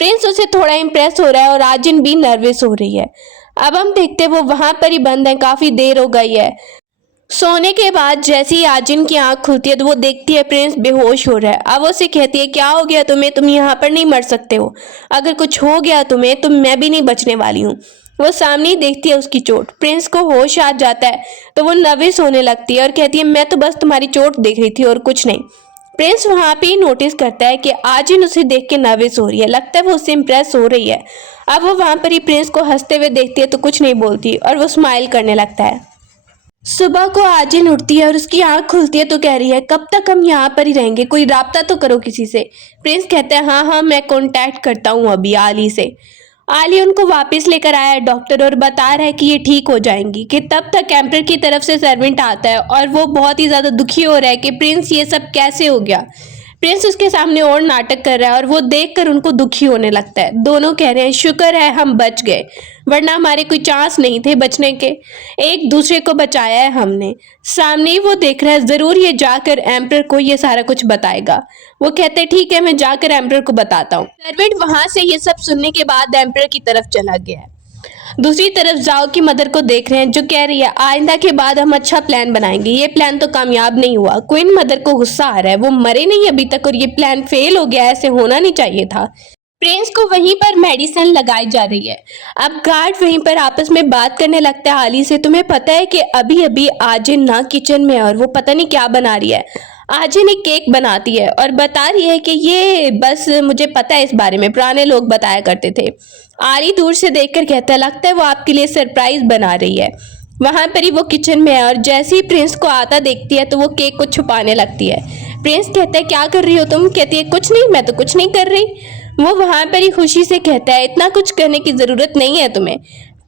प्रिंस उसे थोड़ा इम्प्रेस हो रहा है और आजिन भी नर्वस हो रही है। अब हम देखते हैं वो वहां पर ही बंद है, काफी देर हो गई है। सोने के बाद जैसे ही आजिन की आंख खुलती है तो वो देखती है प्रिंस बेहोश हो रहा है। अब वो उसे कहती है क्या हो गया तुम्हें, तुम यहाँ पर नहीं मर सकते हो, अगर कुछ हो गया तुम्हें तो मैं भी नहीं बचने वाली हूँ। वो सामने ही देखती है उसकी चोट। प्रिंस को होश आ जाता है तो वो नर्वस होने लगती है और कहती है मैं तो बस तुम्हारी चोट देख रही थी और कुछ नहीं। प्रिंस वहां पे ही नोटिस करता है कि आजिन उसे देख के नर्वस हो रही है, लगता है वो उससे इम्प्रेस हो रही है। अब वो वहां पर ही प्रिंस को हंसते हुए देखती है तो कुछ नहीं बोलती और वो स्माइल करने लगता है। सुबह को आजिन उठती है और उसकी आंख खुलती है तो कह रही है कब तक हम यहाँ पर ही रहेंगे, कोई राब्ता तो करो किसी से। प्रिंस कहता है हाँ हाँ मैं कांटेक्ट करता हूँ अभी आली से। आली उनको वापस लेकर आया है डॉक्टर और बता रहा है कि ये ठीक हो जाएंगी। कि तब तक एम्परर की तरफ से सर्वेंट आता है और वो बहुत ही ज्यादा दुखी हो रहा है कि प्रिंस ये सब कैसे हो गया। प्रिंस उसके सामने और नाटक कर रहा है और वो देखकर उनको दुखी होने लगता है। दोनों कह रहे हैं शुक्र है हम बच गए, वरना हमारे कोई चांस नहीं थे बचने के, एक दूसरे को बचाया है हमने। सामने ही वो देख रहा है जरूर ये जाकर एम्परर को ये सारा कुछ बताएगा। वो कहते हैं ठीक है मैं जाकर एम्परर को बताता हूँ। सर्वेंट वहां से ये सब सुनने के बाद एम्परर की तरफ चला गया है। दूसरी तरफ जाओ की मदर को देख रहे हैं जो कह रही है आइंदा के बाद हम अच्छा प्लान बनाएंगे, ये प्लान तो कामयाब नहीं हुआ। क्वीन मदर को गुस्सा आ रहा है, वो मरे नहीं अभी तक और ये प्लान फेल हो गया, ऐसे होना नहीं चाहिए था। प्रिंस को वहीं पर मेडिसिन लगाई जा रही है। अब गार्ड वहीं पर आपस में बात करने लगता है आली से, तुम्हें पता है कि अभी अभी आजिन ना किचन में है और वो पता नहीं क्या बना रही है। आजिन एक केक बनाती है और बता रही है कि ये बस मुझे पता है इस बारे में, पुराने लोग बताया करते थे। आली दूर से देखकर कहता है लगता है वो आपके लिए सरप्राइज बना रही है। वहां पर ही वो किचन में है और जैसे ही प्रिंस को आता देखती है तो वो केक को छुपाने लगती है। प्रिंस कहता है क्या कर रही हो तुम? कहती है कुछ नहीं, मैं तो कुछ नहीं कर रही। वो वहां पर ही खुशी से कहता है इतना कुछ करने की जरूरत नहीं है तुम्हें।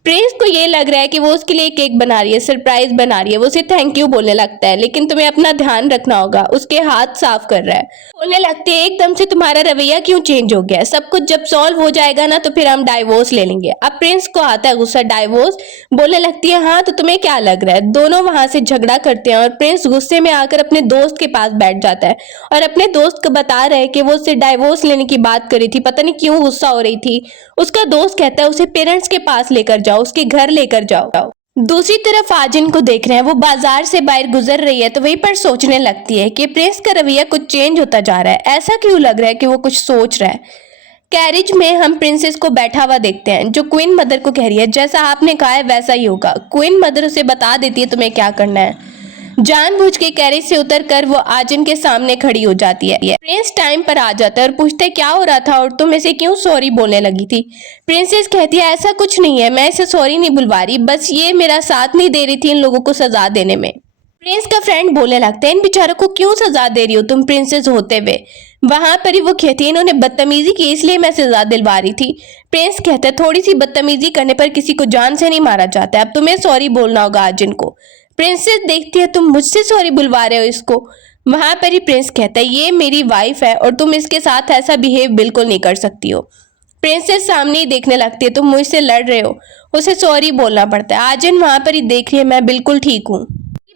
प्रिंस को ये लग रहा है कि वो उसके लिए केक बना रही है, सरप्राइज बना रही है, वो उसे थैंक यू बोलने लगता है, लेकिन तुम्हें अपना ध्यान रखना होगा। उसके हाथ साफ कर रहा है, बोलने लगती है एकदम से तुम्हारा रवैया क्यों चेंज हो गया? सब कुछ जब सॉल्व हो जाएगा ना तो फिर हम डाइवोर्स ले लेंगे। अब प्रिंस को आता है गुस्सा, डाइवोर्स? बोलने लगती है हाँ तो तुम्हें क्या लग रहा है? दोनों वहां से झगड़ा करते हैं और प्रिंस गुस्से में आकर अपने दोस्त के पास बैठ जाता है और अपने दोस्त को बता रहे हैं कि वो उससे डाइवोर्स लेने की बात करी थी, पता नहीं क्यों गुस्सा हो रही थी। उसका दोस्त कहता है उसे पेरेंट्स के पास लेकर जाओ, उसके घर लेकर जाओ। दूसरी तरफ आजिन को देख रहे हैं, वो बाजार से बाहर गुजर रही है तो वहीं पर सोचने लगती है कि प्रिंस का रवैया कुछ चेंज होता जा रहा है। ऐसा क्यों लग रहा है कि वो कुछ सोच रहा है? कैरिज में हम प्रिंसेस को बैठा हुआ देखते हैं जो क्वीन मदर को कह रही है जैसा आपने कहा है वैसा ही होगा। क्वीन मदर उसे बता देती है तुम्हें क्या करना है। जानबूझ के कैरेज से उतरकर वो आजिन के सामने खड़ी हो जाती है। प्रिंस टाइम पर आ जाता है और पूछता है क्या हो रहा था और तुम इसे क्यों सॉरी बोलने लगी थी? प्रिंसेस कहती है ऐसा कुछ नहीं है, मैं इसे सॉरी नहीं बुलवा रही, बस ये मेरा साथ नहीं दे रही थी इन लोगों को सजा देने में। प्रिंस का फ्रेंड बोलने लगता है इन बेचारों को क्यों सजा दे रही हो तुम प्रिंसेस होते हुए? वहां पर ही वो कहती है इन्होंने बदतमीजी की इसलिए मैं सजा दिलवा रही थी। प्रिंस कहता है थोड़ी सी बदतमीजी करने पर किसी को जान से नहीं मारा जाता है, अब तुम्हें सॉरी बोलना होगा आजिन को। प्रिंसेस देखती है तुम मुझसे सॉरी बुलवा रहे हो इसको। वहां पर ही प्रिंस कहता है ये मेरी वाइफ है और तुम इसके साथ ऐसा बिहेव बिल्कुल नहीं कर सकती हो। प्रिंसेस सामने ही देखने लगती है तुम मुझसे लड़ रहे हो, उसे सॉरी बोलना पड़ता है। आजिन वहां पर ही देख रही है मैं बिल्कुल ठीक हूँ।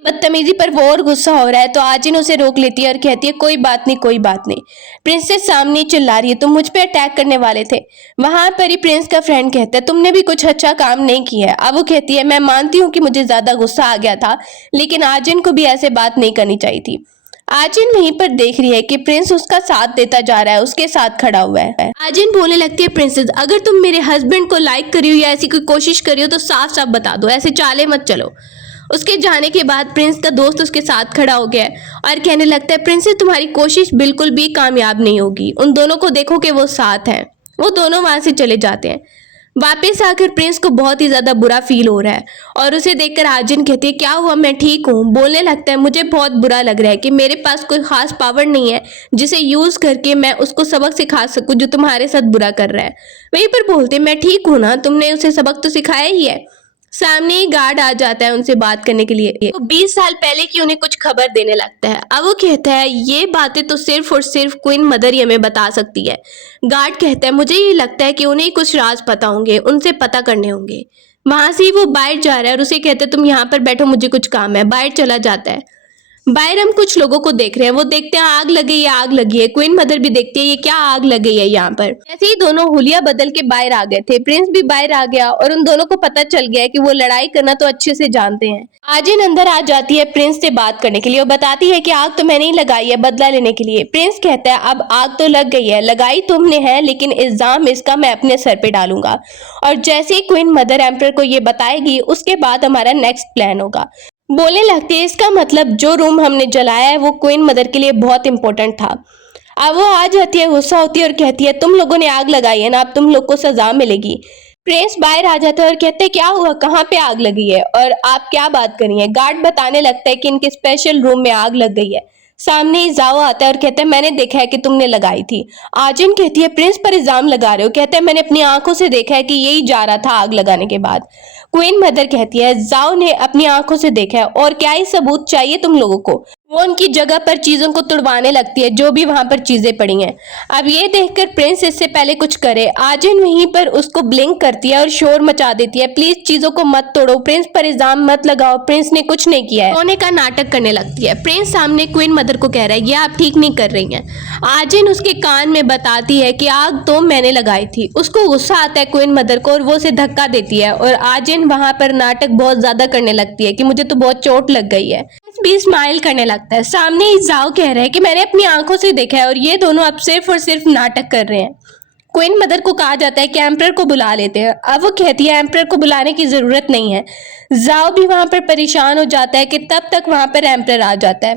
बदतमीजी पर वो और गुस्सा हो रहा है तो आजिन उसे रोक लेती है और कहती है कोई बात नहीं कोई बात नहीं। प्रिंसेस सामने चिल्ला रही है तुम मुझ पे अटैक करने वाले थे। वहां पर ही प्रिंस का फ्रेंड कहता है तुमने भी कुछ अच्छा काम नहीं किया है। अब वो कहती है मैं मानती हूँ कि मुझे ज्यादा गुस्सा आ गया था लेकिन आजिन को भी ऐसे बात नहीं करनी चाहिए थी। आजिन वहीं पर देख रही है कि प्रिंस उसका साथ देता जा रहा है, उसके साथ खड़ा हुआ है। आजिन बोलने लगती है प्रिंसेस अगर तुम मेरे हस्बैंड को लाइक करी हो या ऐसी कोई कोशिश करी हो तो साफ साफ बता दो, ऐसे चाले मत चलो। उसके जाने के बाद प्रिंस का दोस्त उसके साथ खड़ा हो गया और कहने लगता है प्रिंसेस तुम्हारी कोशिश बिल्कुल भी कामयाब नहीं होगी, उन दोनों को देखो कि वो साथ हैं। वो दोनों वहां से चले जाते हैं। वापस आकर प्रिंस को बहुत ही ज्यादा बुरा फील हो रहा है और उसे देखकर आजिन कहती है क्या हुआ, मैं ठीक हूँ। बोलने लगता है मुझे बहुत बुरा लग रहा है कि मेरे पास कोई खास पावर नहीं है जिसे यूज करके मैं उसको सबक सिखा सकूं जो तुम्हारे साथ बुरा कर रहा है। वहीं पर बोलते मैं ठीक हूँ ना, तुमने उसे सबक तो सिखाया ही है। सामने ही गार्ड आ जाता है उनसे बात करने के लिए। तो 20 साल पहले की उन्हें कुछ खबर देने लगता है। अब वो कहता है ये बातें तो सिर्फ और सिर्फ क्वीन मदर ही हमें बता सकती है। गार्ड कहता है मुझे ये लगता है कि उन्हें कुछ राज पता होंगे, उनसे पता करने होंगे। वहां से ही वो बाहर जा रहा है और उसे कहते हैं तुम यहाँ पर बैठो मुझे कुछ काम है। बाहर चला जाता है। बाहर हम कुछ लोगों को देख रहे हैं, वो देखते हैं आग लगी है, आग लगी है। क्वीन मदर भी देखती है ये क्या आग लगी है यहाँ पर। जैसे ही दोनों हुलिया बदल के बाहर आ गए थे, प्रिंस भी बाहर आ गया और उन दोनों को पता चल गया कि वो लड़ाई करना तो अच्छे से जानते हैं। आजिन अंदर आ जाती है प्रिंस से बात करने के लिए और बताती है कि आग तो मैंने ही लगाई है बदला लेने के लिए। प्रिंस कहता है अब आग तो लग गई है, लगाई तुमने है लेकिन इल्जाम इसका मैं अपने सर पे डालूंगा और जैसे ही क्वीन मदर एम्परर को ये बताएगी उसके बाद हमारा नेक्स्ट प्लान होगा। बोलने लगती है इसका मतलब जो रूम हमने जलाया है वो क्वीन मदर के लिए बहुत इंपॉर्टेंट था। अब वो आ जाती है, गुस्सा होती है और कहती है तुम लोगों ने आग लगाई है ना, अब तुम लोग को सजा मिलेगी। प्रिंस बाहर आ जाता है और कहते हैं क्या हुआ, कहाँ पे आग लगी है और आप क्या बात कर रही हैं? गार्ड बताने लगता है कि इनके स्पेशल रूम में आग लग गई है। सामने ही जाओ आता है और कहता है मैंने देखा है कि तुमने लगाई थी। आजिन कहती है प्रिंस पर इल्जाम लगा रहे हो? कहता है मैंने अपनी आंखों से देखा है कि यही जा रहा था आग लगाने के बाद। क्वीन मदर कहती है जाओ ने अपनी आंखों से देखा है और क्या ही सबूत चाहिए तुम लोगों को? वो उनकी जगह पर चीजों को तुड़वाने लगती है जो भी वहां पर चीजें पड़ी हैं। अब ये देखकर प्रिंस इससे पहले कुछ करे, आजिन वहीं पर उसको ब्लिंक करती है और शोर मचा देती है प्लीज चीजों को मत तोड़ो, प्रिंस पर इल्जाम मत लगाओ, प्रिंस ने कुछ नहीं किया है। सोने का नाटक करने लगती है। प्रिंस सामने क्वीन मदर को कह रहा है ये आप ठीक नहीं कर रही हैं। आजिन उसके कान में बताती है कि आग तो मैंने लगाई थी। उसको गुस्सा आता है क्वीन मदर को और वो उसे धक्का देती है और आजिन वहां पर नाटक बहुत ज्यादा करने लगती है कि मुझे तो बहुत चोट लग गई है। भी स्माइल करने लगता है। सामने ही जाओ कह रहा है कि मैंने अपनी आंखों से देखा है और ये दोनों अब सिर्फ और सिर्फ नाटक कर रहे हैं। क्वीन मदर को कहा जाता है कि एम्परर को बुला लेते हैं। अब वो कहती है एम्परर को बुलाने की जरूरत नहीं है। जाओ भी वहां पर परेशान हो जाता है कि तब तक वहां पर एम्परर आ जाता है।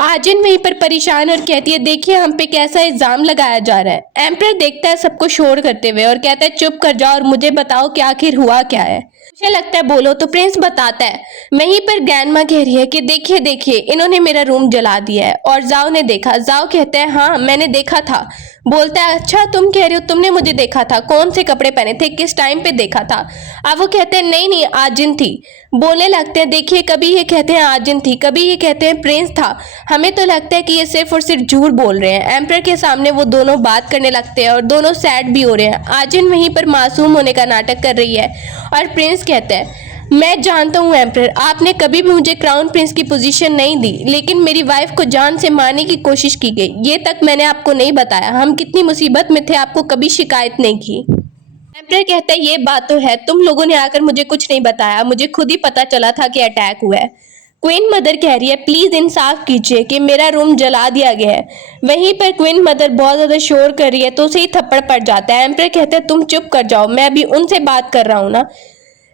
आजिन वहीं पर परेशान और कहती है देखिए हम पे कैसा इल्जाम लगाया जा रहा है। एम्परर देखता है सबको शोर करते हुए और कहता है चुप कर जाओ और मुझे बताओ कि आखिर हुआ क्या है। मुझे लगता है बोलो। तो प्रिंस बताता है। वहीं पर ग्रैंडमा कह रही है कि देखिए देखिए इन्होंने मेरा रूम जला दिया है और जाओ ने देखा। जाओ कहता है हाँ मैंने देखा था, बोलता है अच्छा तुम कह रहे हो, तुमने मुझे देखा था, कौन से कपड़े पहने थे, किस टाइम पे देखा था। अब वो कहते हैं नहीं नहीं आजिन थी। बोलने लगते हैं देखिए कभी ये कहते हैं आजिन थी, कभी ये कहते हैं प्रिंस था। हमें तो लगता है कि ये सिर्फ और सिर्फ झूठ बोल रहे हैं। एम्पर के सामने वो दोनों बात करने लगते हैं और दोनों सैड भी हो रहे हैं। आजिन वहीं पर मासूम होने का नाटक कर रही है और प्रिंस कहता है मैं जानता हूँ एम्परर, आपने कभी भी मुझे क्राउन प्रिंस की पोजीशन नहीं दी, लेकिन मेरी वाइफ को जान से मारने की कोशिश की गई, ये तक मैंने आपको नहीं बताया। हम कितनी मुसीबत में थे, आपको कभी शिकायत नहीं की। एम्परर कहता है ये बात तो है, तुम लोगों ने आकर मुझे कुछ नहीं बताया, मुझे खुद ही पता चला था कि अटैक हुआ है। क्वीन मदर कह रही है प्लीज इंसाफ कीजिए कि मेरा रूम जला दिया गया है। वहीं पर क्वीन मदर बहुत ज्यादा शोर कर रही है तो उसे ही थप्पड़ पड़ जाता है। एम्परर कहते हैं तुम चुप कर जाओ, मैं अभी उनसे बात कर रहा हूँ ना।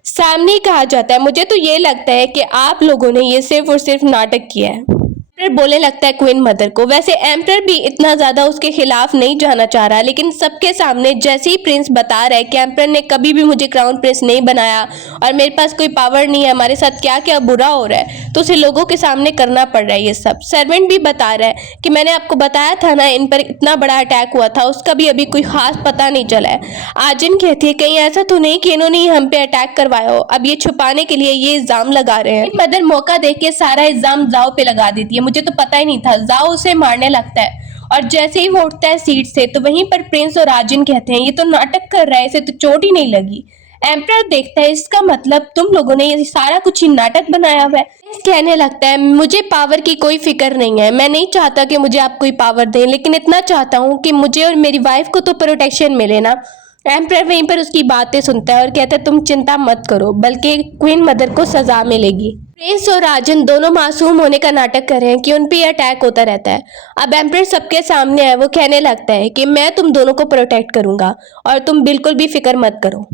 सामने कहा जाता है मुझे तो ये लगता है कि आप लोगों ने ये सिर्फ और सिर्फ नाटक किया है। एम्परर बोलने लगता है क्वीन मदर को। वैसे एम्परर भी इतना ज्यादा उसके खिलाफ नहीं जाना चाह रहा, लेकिन सबके सामने जैसे ही प्रिंस बता रहा है कि एम्परर ने कभी भी मुझे क्राउन प्रिंस नहीं बनाया और मेरे पास कोई पावर नहीं है, हमारे साथ क्या क्या बुरा हो रहा है, तो उसे लोगों के सामने करना पड़ रहा है ये सब। सर्वेंट भी बता रहा है कि मैंने आपको बताया था ना इन पर इतना बड़ा अटैक हुआ था, उसका भी अभी कोई खास पता नहीं चला है। आजिन कहती है कहीं ऐसा तो नहीं कि इन्होंने हम पे अटैक करवाया हो, अब ये छुपाने के लिए ये इल्जाम लगा रहे हैं। मदर मौका देख के सारा इल्जाम जाओ पे लगा देती है, मुझे तो पता ही नहीं था। जाओ उसे मारने लगता है और जैसे ही वो उठता है सीट से तो वहीं पर प्रिंस और आजिन कहते हैं ये तो नाटक कर रहा है, इसे तो चोट ही नहीं लगी। एम्परर देखता है इसका मतलब तुम लोगों ने ये सारा कुछ ही नाटक बनाया हुआ है। कहने लगता है मुझे पावर की कोई फिक्र नहीं है, मैं नहीं चाहता कि मुझे आप कोई पावर दें, लेकिन इतना चाहता हूँ कि मुझे और मेरी वाइफ को तो प्रोटेक्शन मिले ना। एम्परर वहीं पर उसकी बातें सुनता है और कहता है तुम चिंता मत करो, बल्कि क्वीन मदर को सजा मिलेगी। प्रिंस और राजन दोनों मासूम होने का नाटक कर रहे हैं कि उन पे अटैक होता रहता है। अब एम्परर सबके सामने है, वो कहने लगता है कि मैं तुम दोनों को प्रोटेक्ट करूंगा और तुम बिल्कुल भी फिक्र मत करो।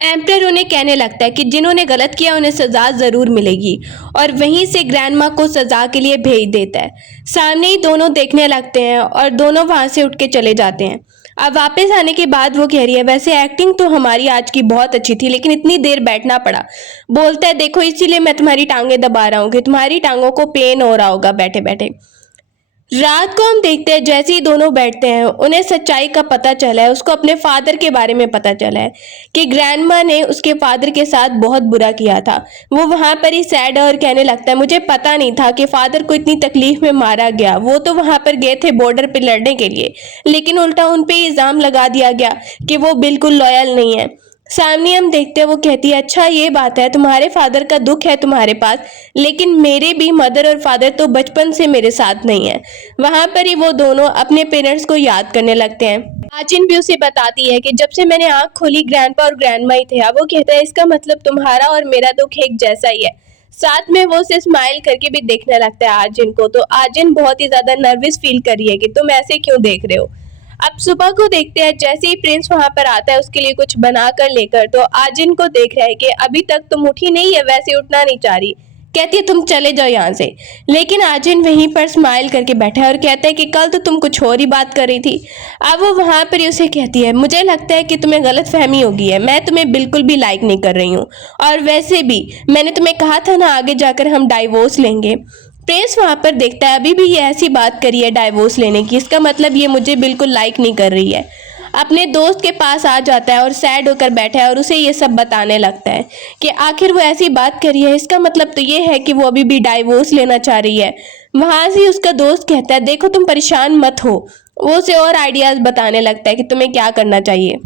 एम्परर उन्हें कहने लगता है कि जिन्होंने गलत किया उन्हें सजा जरूर मिलेगी और वहीं से ग्रैंडमा को सजा के लिए भेज देता है। सामने ही दोनों देखने लगते हैं और दोनों वहां से उठ के चले जाते हैं। अब वापस आने के बाद वो कह रही है वैसे एक्टिंग तो हमारी आज की बहुत अच्छी थी, लेकिन इतनी देर बैठना पड़ा। बोलता है देखो इसीलिए मैं तुम्हारी टांगें दबा रहा हूँ कि तुम्हारी टांगों को पेन हो रहा होगा बैठे बैठे। रात को हम देखते हैं जैसे ही दोनों बैठते हैं उन्हें सच्चाई का पता चला है, उसको अपने फादर के बारे में पता चला है कि ग्रैंडमा ने उसके फादर के साथ बहुत बुरा किया था। वो वहां पर ही सैड और कहने लगता है मुझे पता नहीं था कि फादर को इतनी तकलीफ में मारा गया, वो तो वहां पर गए थे बॉर्डर पे लड़ने के लिए, लेकिन उल्टा उन पे इल्जाम लगा दिया गया कि वो बिल्कुल लॉयल नहीं है। सामने हम देखते हैं वो कहती है अच्छा ये बात है, तुम्हारे फादर का दुख है तुम्हारे पास, लेकिन मेरे भी मदर और फादर तो बचपन से मेरे साथ नहीं है। वहां पर ही वो दोनों अपने पेरेंट्स को याद करने लगते हैं। आजिन भी उसे बताती है कि जब से मैंने आंख खोली ग्रैंडपा और ग्रैंडमा ही थे। अब वो कहता है इसका मतलब तुम्हारा और मेरा दुख एक जैसा ही है। साथ में वो उसे स्माइल करके भी देखने लगता है आजिन को, तो आजिन बहुत ही ज्यादा नर्वस फील कर रही है कि तुम ऐसे क्यों देख रहे हो। अब सुबह को देखते हैं जैसे ही प्रिंस वहां पर आता है उसके लिए कुछ बना कर लेकर, तो आजिन को देख रहा है कि अभी तक तुम उठी नहीं है, वैसे उठना नहीं चाह रही। कहती है तुम चले जाओ यहाँ से, लेकिन आजिन वहीं पर स्माइल करके बैठा है और कहता है कि कल तो तुम कुछ और ही बात कर रही थी। अब वो वहां पर ही उसे कहती है मुझे लगता है कि तुम्हें गलत फहमी होगी है, मैं तुम्हें बिल्कुल भी लाइक नहीं कर रही हूँ, और वैसे भी मैंने तुम्हें कहा था ना आगे जाकर हम डाइवोर्स लेंगे। प्रिंस वहां पर देखता है अभी भी ये ऐसी बात करी है डाइवोर्स लेने की, इसका मतलब ये मुझे बिल्कुल लाइक नहीं कर रही है। अपने दोस्त के पास आ जाता है और सैड होकर बैठा है और उसे ये सब बताने लगता है कि आखिर वो ऐसी बात करी है, इसका मतलब तो ये है कि वो अभी भी डाइवोर्स लेना चाह रही है। वहां से उसका दोस्त कहता है देखो तुम परेशान मत हो, वो उसे और आइडियाज बताने लगता है कि तुम्हें क्या करना चाहिए।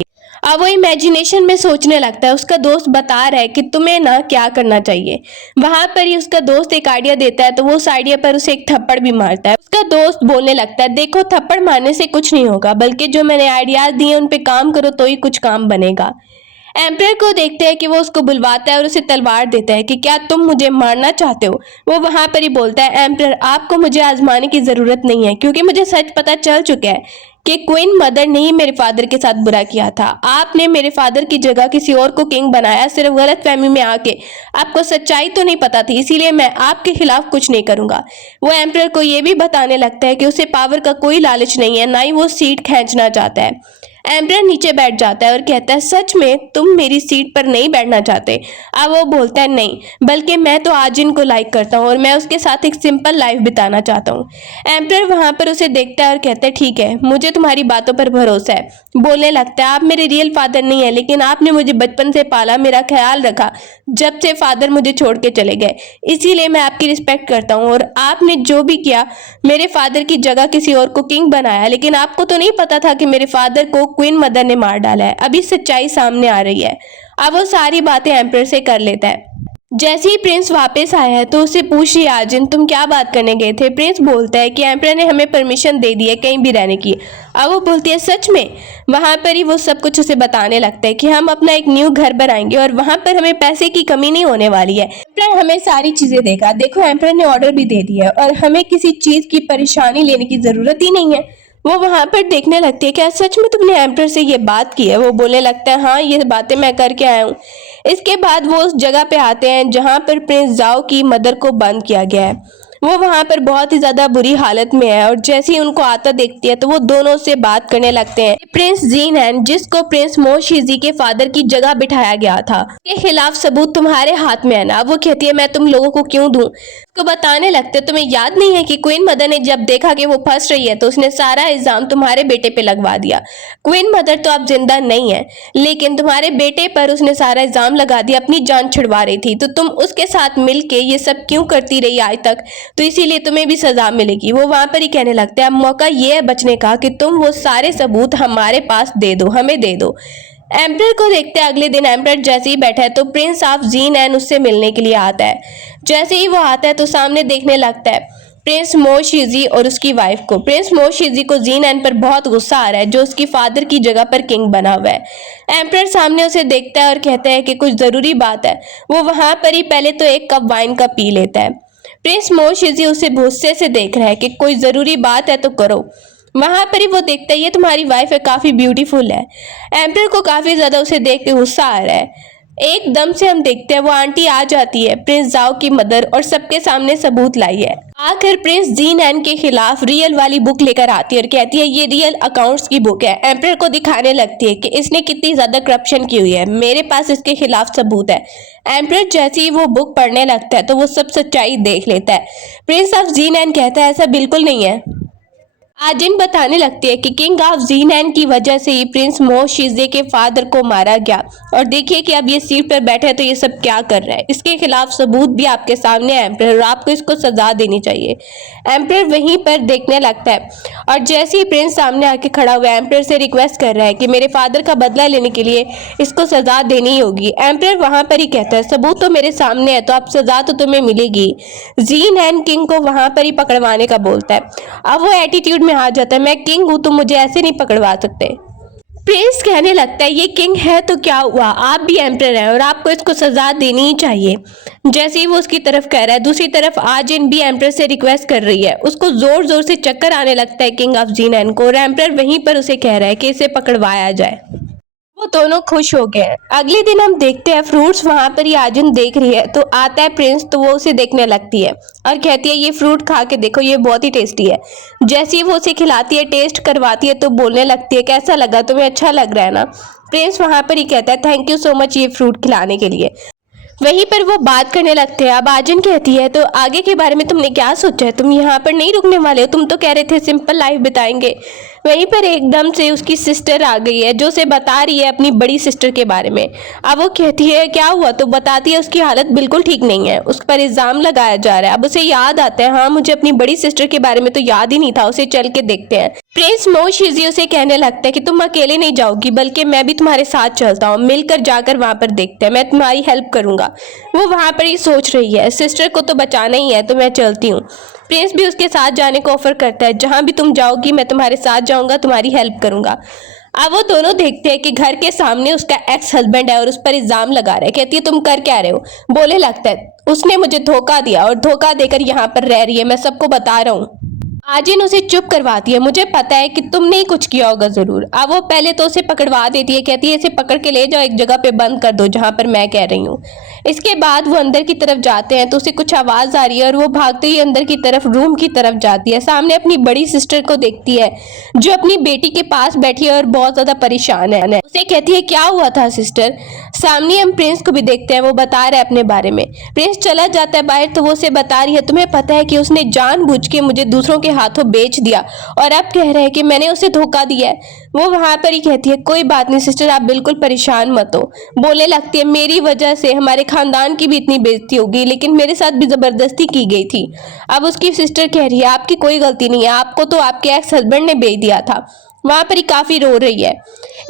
अब वो इमेजिनेशन में सोचने लगता है, उसका दोस्त बता रहा है कि तुम्हें ना क्या करना चाहिए। वहां पर ही उसका दोस्त एक आइडिया देता है तो वो उस आइडिया पर उसे एक थप्पड़ भी मारता है। उसका दोस्त बोलने लगता है देखो थप्पड़ मारने से कुछ नहीं होगा, बल्कि जो मैंने आइडियाज दिए उन पे काम करो तो ही कुछ काम बनेगा। एम्परर को देखते हैं कि वो उसको बुलवाता है और उसे तलवार देता है कि क्या तुम मुझे मारना चाहते हो। वो वहां पर ही बोलता है एम्परर आपको मुझे आजमाने की जरूरत नहीं है, क्योंकि मुझे सच पता चल चुका है कि क्वीन मदर ने ही मेरे फादर के साथ बुरा किया था। आपने मेरे फादर की जगह किसी और को किंग बनाया सिर्फ गलतफहमी में आके। आपको सच्चाई तो नहीं पता थी, इसीलिए मैं आपके खिलाफ कुछ नहीं करूंगा। वो एम्परर को ये भी बताने लगता है कि उसे पावर का कोई लालच नहीं है, ना ही वो सीट खींचना चाहता है। एम्परर नीचे बैठ जाता है और कहता है सच में तुम मेरी सीट पर नहीं बैठना चाहते। अब वो बोलता है नहीं, बल्कि मैं तो आजिन को लाइक करता हूँ और मैं उसके साथ एक सिंपल लाइफ बिताना चाहता हूँ। एम्परर वहां पर उसे देखता है और कहता है ठीक है, मुझे तुम्हारी बातों पर भरोसा है। बोलने लगता है आप मेरे रियल फादर नहीं है, लेकिन आपने मुझे बचपन से पाला, मेरा ख्याल रखा जब से फादर मुझे छोड़ के चले गए, इसीलिए मैं आपकी रिस्पेक्ट करता हूँ। और आपने जो भी किया, मेरे फादर की जगह किसी और को किंग बनाया, लेकिन आपको तो नहीं पता था कि मेरे फादर को क्वीन मदर ने मार डाला है। अभी सच्चाई सामने आ रही है। अब वो सारी बातें एम्परर से कर लेता है। जैसे ही प्रिंस वापस आया है तो उससे पूछ रही है आजिन तुम क्या बात करने गए थे। प्रिंस बोलता है कि एम्परर ने हमें परमिशन दे दी है कहीं भी रहने की। अब वो बोलती है सच में। वहां पर ही वो सब कुछ उसे बताने लगता है कि हम अपना एक न्यू घर बनाएंगे और वहां पर हमें पैसे की कमी नहीं होने वाली है। एम्परर हमें सारी चीजें देगा। देखो एम्परर ने ऑर्डर भी दे दिया है और हमें किसी चीज की परेशानी लेने की जरूरत ही नहीं है। वो वहां पर देखने लगती है क्या सच में तुमने एम्परर से ये बात की है। वो बोलने लगता है हाँ, ये बातें मैं करके आया हूँ। इसके बाद वो उस जगह पे आते हैं जहां पर प्रिंस जाओ की मदर को बंद किया गया है। वो वहां पर बहुत ही ज्यादा बुरी हालत में है और जैसे ही उनको आता देखती है तो वो दोनों से बात करने लगते हैं। प्रिंस जीन है जिसको प्रिंस मोशिजी के फादर की जगह बिठाया गया था, के खिलाफ सबूत तुम्हारे हाथ में है ना। वो कहती है मैं तुम लोगों को क्यों दूं। उसको बताने लगते हैं तुम्हें याद नहीं है कि क्वीन मदर ने जब देखा कि वो फंस रही है तो उसने सारा इल्जाम तुम्हारे बेटे पे लगवा दिया। क्वीन मदर तो अब जिंदा नहीं है, लेकिन तुम्हारे बेटे पर उसने सारा इल्जाम लगा दिया, अपनी जान छुड़वा रही थी। तो तुम उसके साथ मिलके ये सब क्यों करती रही आज तक, तो इसीलिए तुम्हें भी सजा मिलेगी। वो वहां पर ही कहने लगता है अब मौका ये है बचने का कि तुम वो सारे सबूत हमारे पास दे दो, हमें दे दो। एम्परर को देखते हैं अगले दिन एम्परर जैसे ही बैठा है तो प्रिंस ऑफ जीन एन उससे मिलने के लिए आता है। जैसे ही वो आता है तो सामने देखने लगता है प्रिंस मोशिजी और उसकी वाइफ को। प्रिंस मोशिजी को जीन एन पर बहुत गुस्सा आ रहा है जो उसकी फादर की जगह पर किंग बना हुआ है। एम्परर सामने उसे देखता है और कहता है कि कुछ जरूरी बात है। वो वहां पर ही पहले तो एक कप वाइन का पी लेता है। प्रिंस मोशिजी उसे गुस्से से देख रहा है कि कोई जरूरी बात है तो करो। वहां पर ही वो देखता है ये तुम्हारी वाइफ है, काफी ब्यूटीफुल है। एम्परर को काफी ज्यादा उसे देख के गुस्सा आ रहा है। एकदम से हम देखते हैं वो आंटी आ जाती है, प्रिंस जाओ की मदर, और सबके सामने सबूत लाई है। आकर प्रिंस जीन एन के खिलाफ रियल वाली बुक लेकर आती है और कहती है ये रियल अकाउंट्स की बुक है। एम्परर को दिखाने लगती है कि इसने कितनी ज्यादा करप्शन की हुई है, मेरे पास इसके खिलाफ सबूत है। एम्परर जैसे ही वो बुक पढ़ने लगता है तो वो सब सच्चाई देख लेता है। प्रिंस ऑफ जीन एन कहता है ऐसा बिल्कुल नहीं है। आजिन बताने लगती है कि किंग ऑफ जीनैन की वजह से ही प्रिंस मोशिजे के फादर को मारा गया, और देखिए कि अब ये सीट पर बैठे हैं तो ये सब क्या कर रहा है। इसके खिलाफ सबूत भी आपके सामने है एम्परर, और आपको इसको सजा देनी चाहिए। एम्परर वहीं पर देखने लगता है और जैसे ही प्रिंस सामने आके खड़ा हुआ है एम्परर से रिक्वेस्ट कर रहा है कि मेरे फादर का बदला लेने के लिए इसको सजा देनी होगी। एम्परर वहां पर ही कहता है सबूत तो मेरे सामने है तो अब सजा तो तुम्हें मिलेगी। जीनैन किंग को वहां पर ही पकड़वाने का बोलता है। अब वो एटीट्यूड आ जाता है मैं किंग हूं, तुम मुझे ऐसे नहीं पकड़वा सकते। प्रिंस कहने लगता है ये किंग है तो क्या हुआ, आप भी एम्परर हैं और आपको इसको सजा देनी ही चाहिए। जैसे ही वो उसकी तरफ कह रहा है दूसरी तरफ आजिन भी एम्परर से रिक्वेस्ट कर रही है। उसको जोर जोर से चक्कर आने लगता है किंग ऑफ जीनैन को, और एम्परर वहीं पर उसे कह रहा है कि इसे पकड़वाया जाए। वो दोनों खुश हो गए हैं। अगले दिन हम देखते हैं फ्रूट्स वहां पर ही आजिन देख रही है तो आता है प्रिंस, तो वो उसे देखने लगती है और कहती है ये फ्रूट खा के देखो, ये बहुत ही टेस्टी है। जैसे ही वो उसे खिलाती है, टेस्ट करवाती है तो बोलने लगती है कैसा लगा तुम्हें, अच्छा लग रहा है ना। प्रिंस वहां पर ही कहता है थैंक यू सो मच ये फ्रूट खिलाने के लिए। वहीं पर वो बात करने लगते हैं। अब आजिन कहती है तो आगे के बारे में तुमने क्या सोचा है, तुम यहाँ पर नहीं रुकने वाले हो, तुम तो कह रहे थे सिंपल लाइफ बिताएंगे। वहीं पर एकदम से उसकी सिस्टर आ गई है जो उसे बता रही है अपनी बड़ी सिस्टर के बारे में। अब वो कहती है क्या हुआ, तो बताती है उसकी हालत बिल्कुल ठीक नहीं है, उस पर इल्जाम लगाया जा रहा है। अब उसे याद आता है हाँ मुझे अपनी बड़ी सिस्टर के बारे में तो याद ही नहीं था, उसे चल के देखते हैं। प्रिंस मोशिजी उसे कहने लगता है कि तुम अकेले नहीं जाओगी बल्कि मैं भी तुम्हारे साथ चलता हूँ, मिलकर जाकर वहां पर देखते हैं, मैं तुम्हारी हेल्प करूंगा। वो वहां पर ही सोच रही है सिस्टर को तो बचाना ही है तो मैं चलती हूँ। प्रिंस भी उसके साथ जाने को ऑफर करता है, जहां भी तुम जाओगी मैं तुम्हारे साथ जाऊंगा, तुम्हारी हेल्प करूंगा। अब वो दोनों देखते हैं कि घर के सामने उसका एक्स हस्बैंड है और उस पर इल्जाम लगा रहा है। कहती है तुम कर क्या रहे हो, बोले लगता है उसने मुझे धोखा दिया और धोखा देकर यहाँ पर रह रही है, मैं सबको बता रहा हूँ। आजिन उसे चुप करवाती है, मुझे पता है कि तुमने ही कुछ किया होगा जरूर। अब वो पहले तो उसे पकड़वा देती है, कहती है इसे पकड़ के ले जाओ एक जगह पे बंद कर दो जहां पर मैं कह रही हूँ। इसके बाद वो अंदर की तरफ जाते हैं तो उसे कुछ आवाज आ रही है और वो भागते ही अंदर की तरफ रूम की तरफ जाती है। सामने अपनी बड़ी सिस्टर को देखती है जो अपनी बेटी के पास बैठी है और बहुत ज्यादा परेशान है। उसे कहती है क्या हुआ था सिस्टर। सामने हम प्रिंस को भी देखते हैं, वो बता रहा है अपने बारे में। प्रिंस चला जाता है बाहर तो वो उसे बता रही है तुम्हें पता है कि उसने जानबूझ के मुझे दूसरों के हाथों बेच दिया और अब कह रहे हैं कि मैंने उसे धोखा दिया है। वो वहां पर ही कहती है कोई बात नहीं सिस्टर, आप बिल्कुल परेशान मत हो। बोलने लगती है मेरी वजह से हमारे खानदान की भी इतनी बेइज्जती होगी, लेकिन मेरे साथ भी जबरदस्ती की गई थी। अब उसकी सिस्टर कह रही है आपकी कोई गलती नहीं है, आपको तो आपके एक्स हस्बैंड ने बेच दिया था। वहां पर ही काफी रो रही है।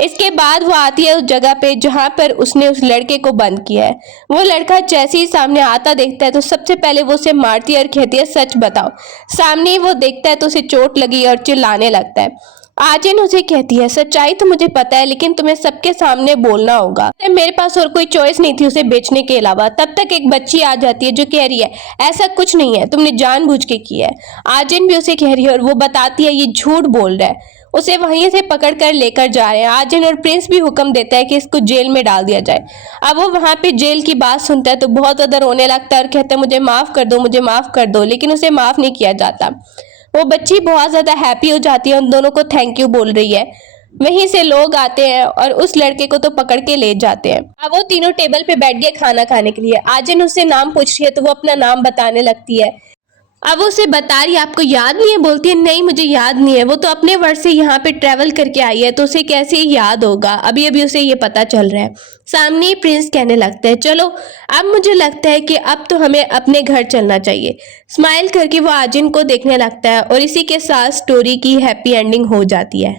इसके बाद वो आती है उस जगह पे जहां पर उसने उस लड़के को बंद किया है। वो लड़का जैसे ही सामने आता देखता है तो सबसे पहले वो उसे मारती है और कहती है सच बताओ। सामने वो देखता है तो उसे चोट लगी और चिल्लाने लगता है। आजिन उसे कहती है सच्चाई तो मुझे पता है लेकिन तुम्हें सबके सामने बोलना होगा। मेरे पास और कोई चॉइस नहीं थी उसे बेचने के अलावा। तब तक एक बच्ची आ जाती है जो कह रही है ऐसा कुछ नहीं है, तुमने जानबूझ के किया है। आजिन भी उसे कह रही है और वो बताती है ये झूठ बोल रहा है। उसे वहीं से पकड़ कर लेकर जा रहे हैं। आजिन और प्रिंस भी हुक्म देता है कि इसको जेल में डाल दिया जाए। अब वो वहां पे जेल की बात सुनता है तो बहुत ज्यादा रोने लगता है और कहता है मुझे माफ कर दो, मुझे माफ कर दो, लेकिन उसे माफ नहीं किया जाता। वो बच्ची बहुत ज्यादा हैप्पी हो जाती है, उन दोनों को थैंक यू बोल रही है। वहीं से लोग आते हैं और उस लड़के को तो पकड़ के ले जाते हैं। अब वो तीनों टेबल पे बैठ गए खाना खाने के लिए। आजिन उससे नाम पूछ रही है तो वो अपना नाम बताने लगती है। अब वो उसे बता रही है आपको याद नहीं है। बोलती है नहीं मुझे याद नहीं है, वो तो अपने वर्ष से यहाँ पे ट्रेवल करके आई है तो उसे कैसे याद होगा, अभी अभी उसे ये पता चल रहा है। सामने ही प्रिंस कहने लगता है चलो अब मुझे लगता है कि अब तो हमें अपने घर चलना चाहिए। स्माइल करके वो आजिन को देखने लगता है और इसी के साथ स्टोरी की हैप्पी एंडिंग हो जाती है।